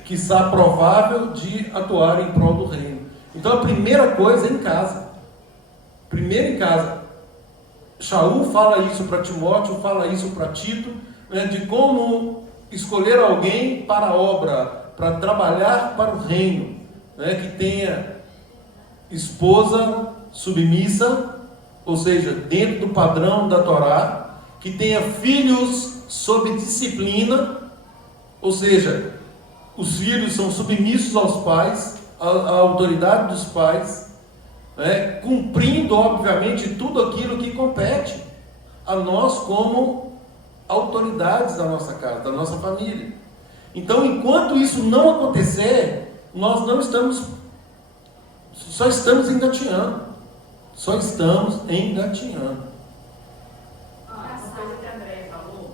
quiçá provável de atuar em prol do reino. Então a primeira coisa é em casa. Primeiro em casa. Shaul fala isso para Timóteo, fala isso para Tito, né, de como escolher alguém para a obra, para trabalhar para o reino, né, que tenha esposa submissa, ou seja, dentro do padrão da Torá, que tenha filhos sob disciplina, ou seja, os filhos são submissos aos pais, à autoridade dos pais, né, cumprindo, obviamente, tudo aquilo que compete a nós como autoridades da nossa casa, da nossa família. Então, enquanto isso não acontecer, nós não estamos, só estamos engatinhando. Só estamos engatinhando. Uma coisa que a Andréia falou,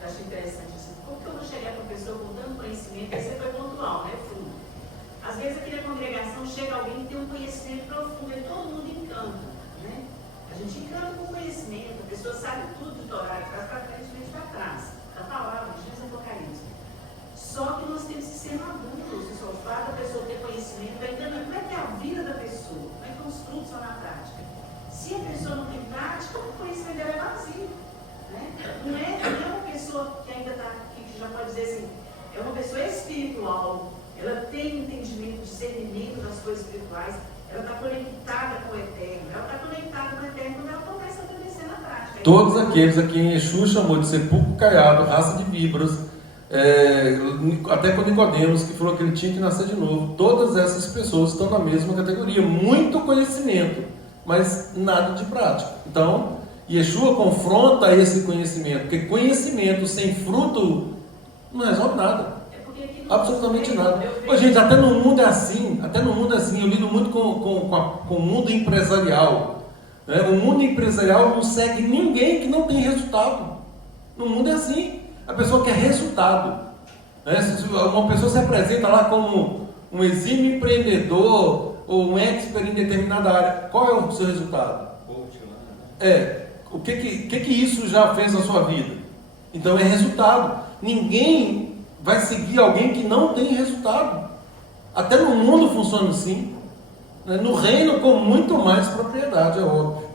eu achei interessante isso. Como que eu vou chegar para a pessoa com tanto conhecimento? Você foi pontual, né, Fruto? Às vezes aqui na congregação chega alguém que tem um conhecimento profundo e todo mundo encanta, né? A gente encanta com conhecimento, a pessoa sabe tudo de Torá, de trás para frente, de frente para trás, da palavra, de Gênesis e Apocalipse. Só que nós temos que ser maduros, isso é o fato da pessoa ter conhecimento, vai entender como é que é a vida da pessoa, como é que os frutos são na prática. Se a pessoa não tem prática, o conhecimento dela é vazio, né? Não é uma pessoa que ainda está, que já pode dizer assim, é uma pessoa espiritual, ela tem entendimento, discernimento das coisas espirituais, ela está conectada com o Eterno, ela está conectada com o Eterno quando ela começa a obedecer na prática. Todos aqueles a quem Yeshua chamou de sepulcro caiado, raça de víboras, até com Nicodemos, que falou que ele tinha que nascer de novo, todas essas pessoas estão na mesma categoria. Muito conhecimento, mas nada de prática. Então, Yeshua confronta esse conhecimento, porque conhecimento sem fruto não resolve nada. Absolutamente nada. Ô, gente, até no mundo é assim. Eu lido muito com o mundo empresarial, né? O mundo empresarial não segue ninguém que não tem resultado. No mundo é assim. A pessoa quer resultado, né? Se uma pessoa se apresenta lá como um exímio empreendedor ou um expert em determinada área, qual é o seu resultado? o que isso já fez na sua vida? Então é resultado. Ninguém vai seguir alguém que não tem resultado. Até no mundo funciona assim. Né? No reino, com muito mais propriedade, é óbvio.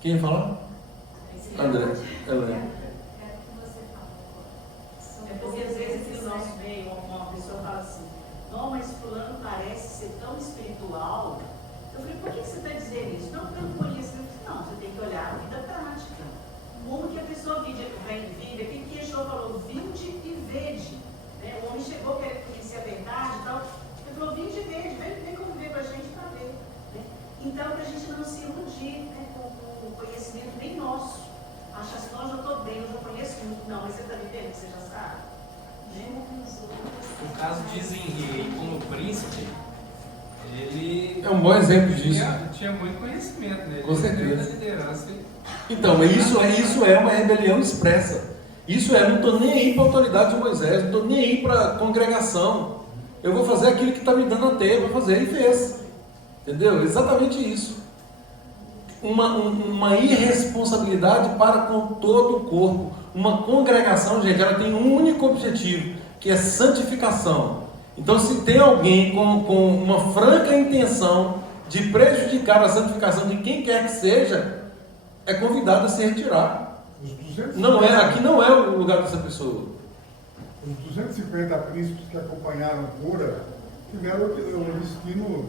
Quem ia falar? André. Helena. É porque às vezes no nosso meio uma pessoa fala assim, não, mas fulano parece ser tão espiritual. Eu falei, por que você está dizendo isso? Não, porque eu não conheço. Eu falei, não, você tem que olhar a vida prática. Como que a pessoa vive, aquilo que Yeshua falou, vinde e vede. Né? O homem chegou querendo conhecer a verdade e tal. Ele falou, vinde e vede, vem conviver com a gente para ver. Né? Então, para a gente não se iludir, né, com o conhecimento bem nosso. Achar assim, não, eu já estou bem, eu já conheço muito. Não, mas você está vivendo, você já sabe. O caso de Zinri como príncipe, ele É um bom exemplo disso. tinha muito conhecimento, né? Com certeza. Da liderança. Então, isso é uma rebelião expressa. Isso é, não estou nem aí para a autoridade de Moisés, não estou nem aí para a congregação. Eu vou fazer aquilo que está me dando a teia para fazer, e fez. Entendeu? Exatamente isso. Uma irresponsabilidade para com todo o corpo. Uma congregação, gente, ela tem um único objetivo, que é santificação. Então, se tem alguém com uma franca intenção de prejudicar a santificação de quem quer que seja, é convidado a se retirar. Aqui não é o lugar dessa pessoa. Os 250 príncipes que acompanharam Cora tiveram o destino.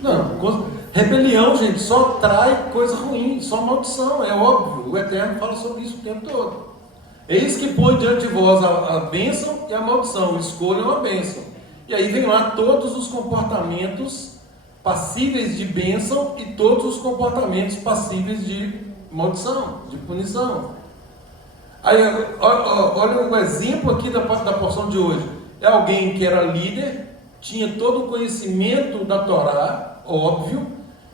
Não, rebelião, gente, só trai coisa ruim, só maldição, é óbvio. O Eterno fala sobre isso o tempo todo. Eis que põe diante de vós a bênção e a maldição, escolham a bênção. E aí vem lá todos os comportamentos passíveis de bênção e todos os comportamentos passíveis de maldição, de punição. Aí, olha um exemplo aqui da porção de hoje. É alguém que era líder, tinha todo o conhecimento da Torá, óbvio,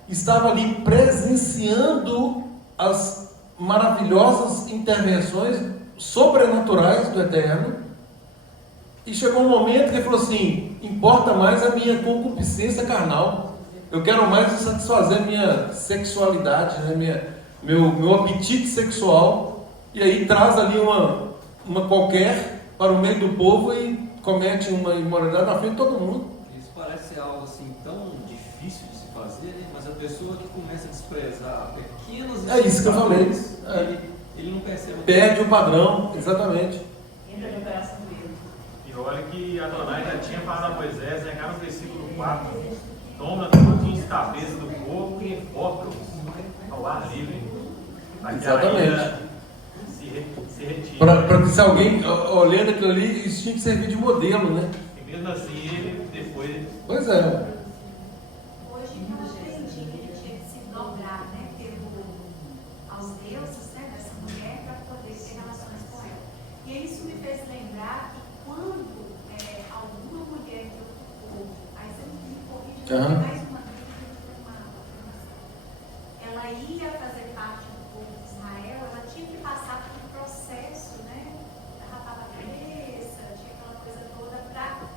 estava ali presenciando as maravilhosas intervenções sobrenaturais do Eterno, e chegou um momento que ele falou assim: importa mais a minha concupiscência carnal, eu quero mais satisfazer minha sexualidade, né? meu apetite sexual, e aí traz ali uma qualquer para o meio do povo e comete uma imoralidade na frente de todo mundo. Isso parece algo assim tão difícil de se fazer, né? Mas a pessoa que começa a desprezar pequenos... É isso que eu falei. Ele não percebe... Perde o padrão, exatamente. Entra no coração dele. E olha que Adonai já tinha falado a Moisés, né, cá no versículo 4, toma todos os cabeças do povo e enforca-os ao ar livre. Exatamente. Se retira. Para que se alguém olhando aquilo ali, isso tinha que servir de modelo, né? E mesmo assim, ele depois... Pois é. Hoje eu aprendi que ele tinha que se dobrar, né, aos deuses, né, dessa mulher para poder ter relações com ela. E aí isso me fez lembrar que quando alguma mulher do povo, aí você me corrige, mais uma vez, ela ia fazer parte do povo de Israel, ela tinha que passar por um processo, né, rapava a cabeça, tinha aquela coisa toda para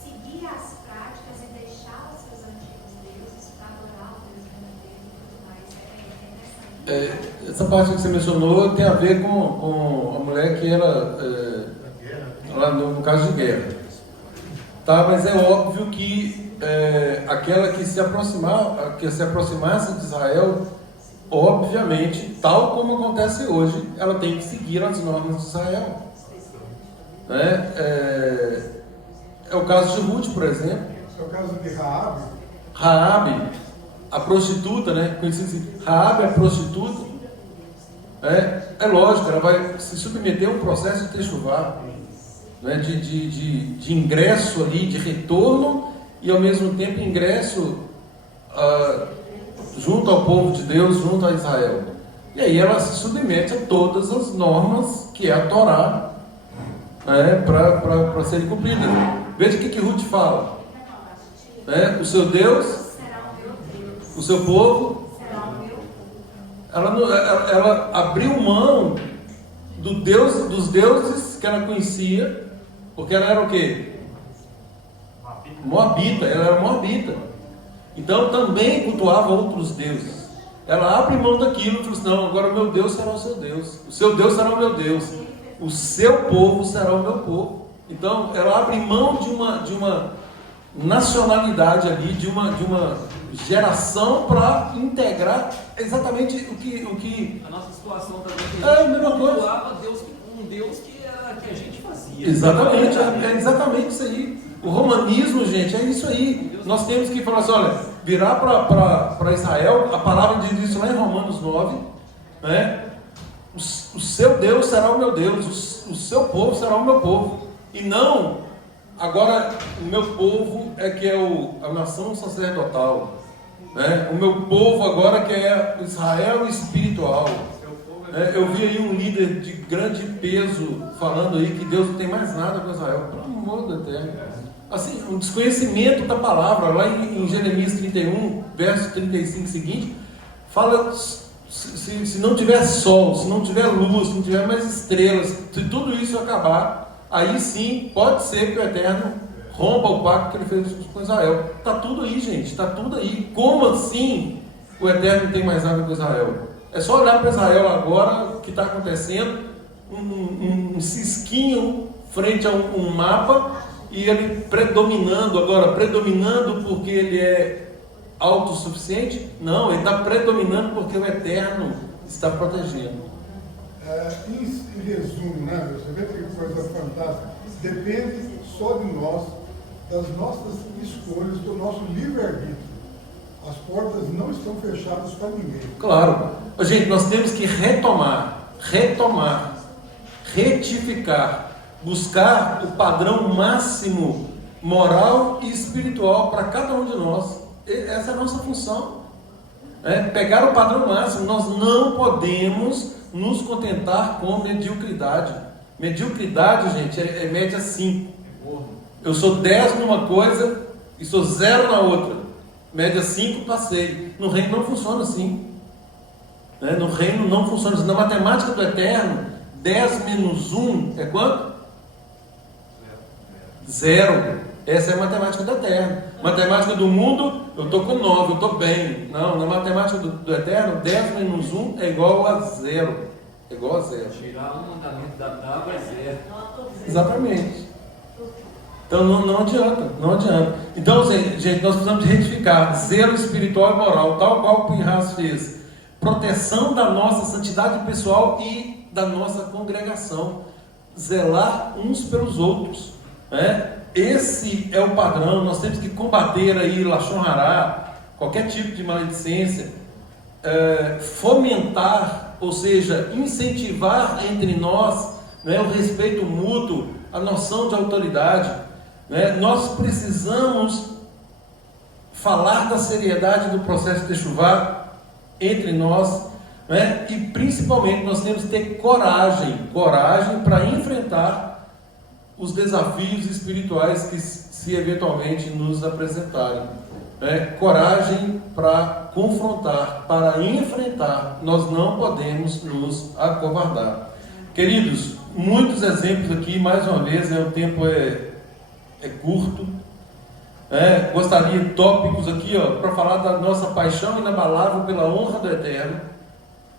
seguir as práticas e deixar os seus antigos deuses para adorar o Deus verdadeiro e tudo mais. É interessante. Essa parte que você mencionou tem a ver com a mulher que era lá no caso de guerra. Tá, mas é óbvio que aquela que se aproximasse de Israel, obviamente, tal como acontece hoje, ela tem que seguir as normas de Israel. Né? É o caso de Ruth, por exemplo. É o caso de Raabe. Raabe, a prostituta, né? Conhecida assim, Raabe, a prostituta. É lógico, ela vai se submeter a um processo de techuvá, né? de ingresso ali, de retorno, e ao mesmo tempo ingresso junto ao povo de Deus, junto a Israel. E aí ela se submete a todas as normas que é a Torá, para serem cumpridas. Veja o que Ruth fala. O seu Deus, Será o meu Deus, o seu povo. será o meu povo. Ela abriu mão dos deuses que ela conhecia, porque ela era o quê? Moabita, ela era moabita. Então também cultuava outros deuses. Ela abre mão daquilo e fala assim, não, agora o meu Deus será o seu Deus. O seu Deus será o meu Deus. O seu povo será o meu povo. Então, ela abre mão de uma nacionalidade ali, de uma geração para integrar exatamente o que A nossa situação também é a mesma coisa. cultuava um Deus que a gente fazia. Exatamente, é exatamente isso aí. O romanismo, gente, é isso aí. Nós temos que falar assim, olha, virar para Israel, a palavra diz isso lá em Romanos 9, né? O seu Deus será o meu Deus, o seu povo será o meu povo. E não, agora o meu povo é que é a nação sacerdotal, né? O meu povo agora que é Israel espiritual. Eu vi aí um líder de grande peso falando aí que Deus não tem mais nada com Israel. Pelo amor de Deus. Assim, um desconhecimento da palavra. Lá em Jeremias 31, verso 35 seguinte, fala se não tiver sol, se não tiver luz, se não tiver mais estrelas, se tudo isso acabar, aí sim pode ser que o Eterno rompa o pacto que ele fez com Israel. Está tudo aí, gente, está tudo aí. Como assim o Eterno não tem mais nada com Israel? É só olhar para Israel agora, o que está acontecendo, um cisquinho frente a um mapa, e ele predominando porque ele é autossuficiente? Não, ele está predominando porque o Eterno está protegendo. Em resumo, né? Você vê que coisa fantástica. Depende só de nós, das nossas escolhas, do nosso livre-arbítrio. As portas não estão fechadas para ninguém. Claro. Gente, nós temos que retomar, retificar, buscar o padrão máximo moral e espiritual para cada um de nós. Essa é a nossa função. Pegar o padrão máximo. Nós não podemos nos contentar com mediocridade. Mediocridade, gente, é média 5. Eu sou 10 numa coisa e sou 0 na outra. Média 5, passei. No reino não funciona assim. No reino não funciona assim. Na matemática do Eterno, 10 menos 1 é quanto? 0. Essa é a matemática do Eterno. Matemática do mundo, eu estou com 9, eu estou bem. Não, na matemática do Eterno, 10 menos 1 é igual a 0. É igual a 0. Tirar um mandamento da tábua é 0. Exatamente. Então não adianta. Então, gente, nós precisamos de retificar zelo espiritual e moral, tal qual o Pinhas fez. Proteção da nossa santidade pessoal e da nossa congregação. Zelar uns pelos outros. Esse é o padrão. Nós temos que combater aí Lachon Hará, qualquer tipo de maledicência, fomentar, ou seja, incentivar entre nós, o respeito mútuo, a noção de autoridade. Nós precisamos falar da seriedade do processo de Teshuvá entre nós, e principalmente nós temos que ter coragem para enfrentar os desafios espirituais que se eventualmente nos apresentarem. Coragem para confrontar, para enfrentar. Nós não podemos nos acovardar. Queridos, muitos exemplos aqui, mais uma vez, o tempo é curto. Gostaria de tópicos aqui, para falar da nossa paixão inabalável pela honra do Eterno,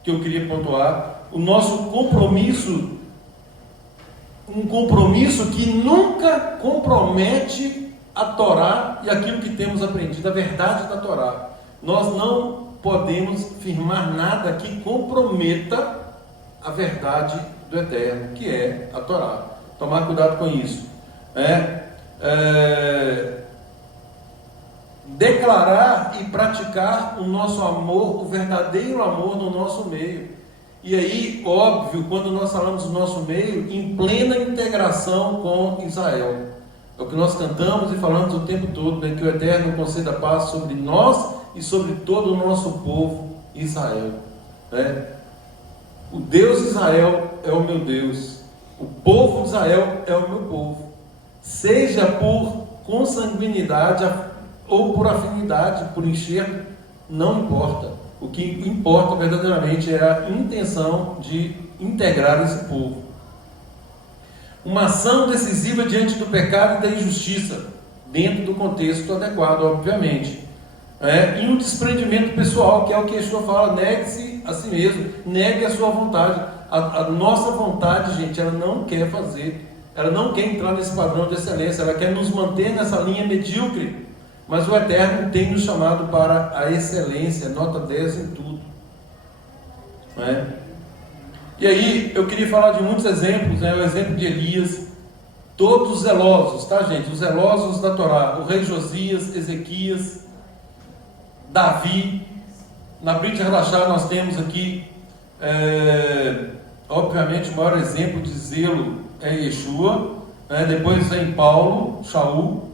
que eu queria pontuar. O nosso compromisso, um compromisso que nunca compromete a Torá e aquilo que temos aprendido, a verdade da Torá. Nós não podemos firmar nada que comprometa a verdade do Eterno, que é a Torá. Tomar cuidado com isso. Declarar e praticar o nosso amor, o verdadeiro amor no nosso meio. E aí, óbvio, quando nós falamos do nosso meio, em plena integração com Israel. É o que nós cantamos e falamos o tempo todo, que o Eterno conceda paz sobre nós e sobre todo o nosso povo Israel. O Deus de Israel é o meu Deus. O povo de Israel é o meu povo. Seja por consanguinidade ou por afinidade, por enxergo, não importa. O que importa verdadeiramente é a intenção de integrar esse povo. Uma ação decisiva diante do pecado e da injustiça, dentro do contexto adequado, obviamente. E um desprendimento pessoal, que é o que Yeshua fala, negue-se a si mesmo, negue a sua vontade. A nossa vontade, gente, ela não quer fazer, ela não quer entrar nesse padrão de excelência, ela quer nos manter nessa linha medíocre, mas o Eterno tem nos chamado para a excelência, nota 10 em tudo. E aí, eu queria falar de muitos exemplos, o exemplo de Elias, todos zelosos, tá, gente? Os zelosos da Torá, o rei Josias, Ezequias, Davi. Na Brit Hadashah nós temos aqui, obviamente, o maior exemplo de zelo é Yeshua, depois vem Paulo, Shaul,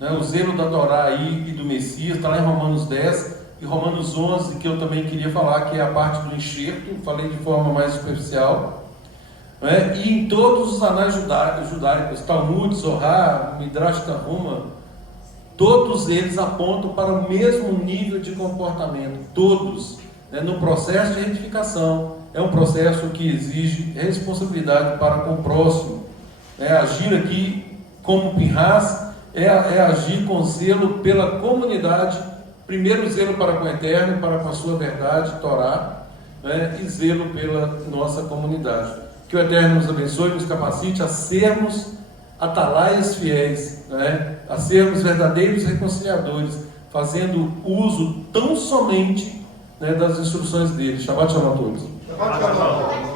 o zelo da Torá aí e do Messias, está lá em Romanos 10 e Romanos 11, que eu também queria falar, que é a parte do enxerto, falei de forma mais superficial, e em todos os anais judaicos, Talmud, Zohar, Midrash Tanhuma, todos eles apontam para o mesmo nível de comportamento, todos, no processo de retificação. É um processo que exige responsabilidade para com o próximo. Agir aqui como Pinhas é agir com zelo pela comunidade, primeiro zelo para com o Eterno, para com a sua verdade, Torá, e zelo pela nossa comunidade. Que o Eterno nos abençoe e nos capacite a sermos atalaias fiéis, a sermos verdadeiros reconciliadores, fazendo uso tão somente das instruções dele. Shabbat Shalom a todos. Shabbat Shalom.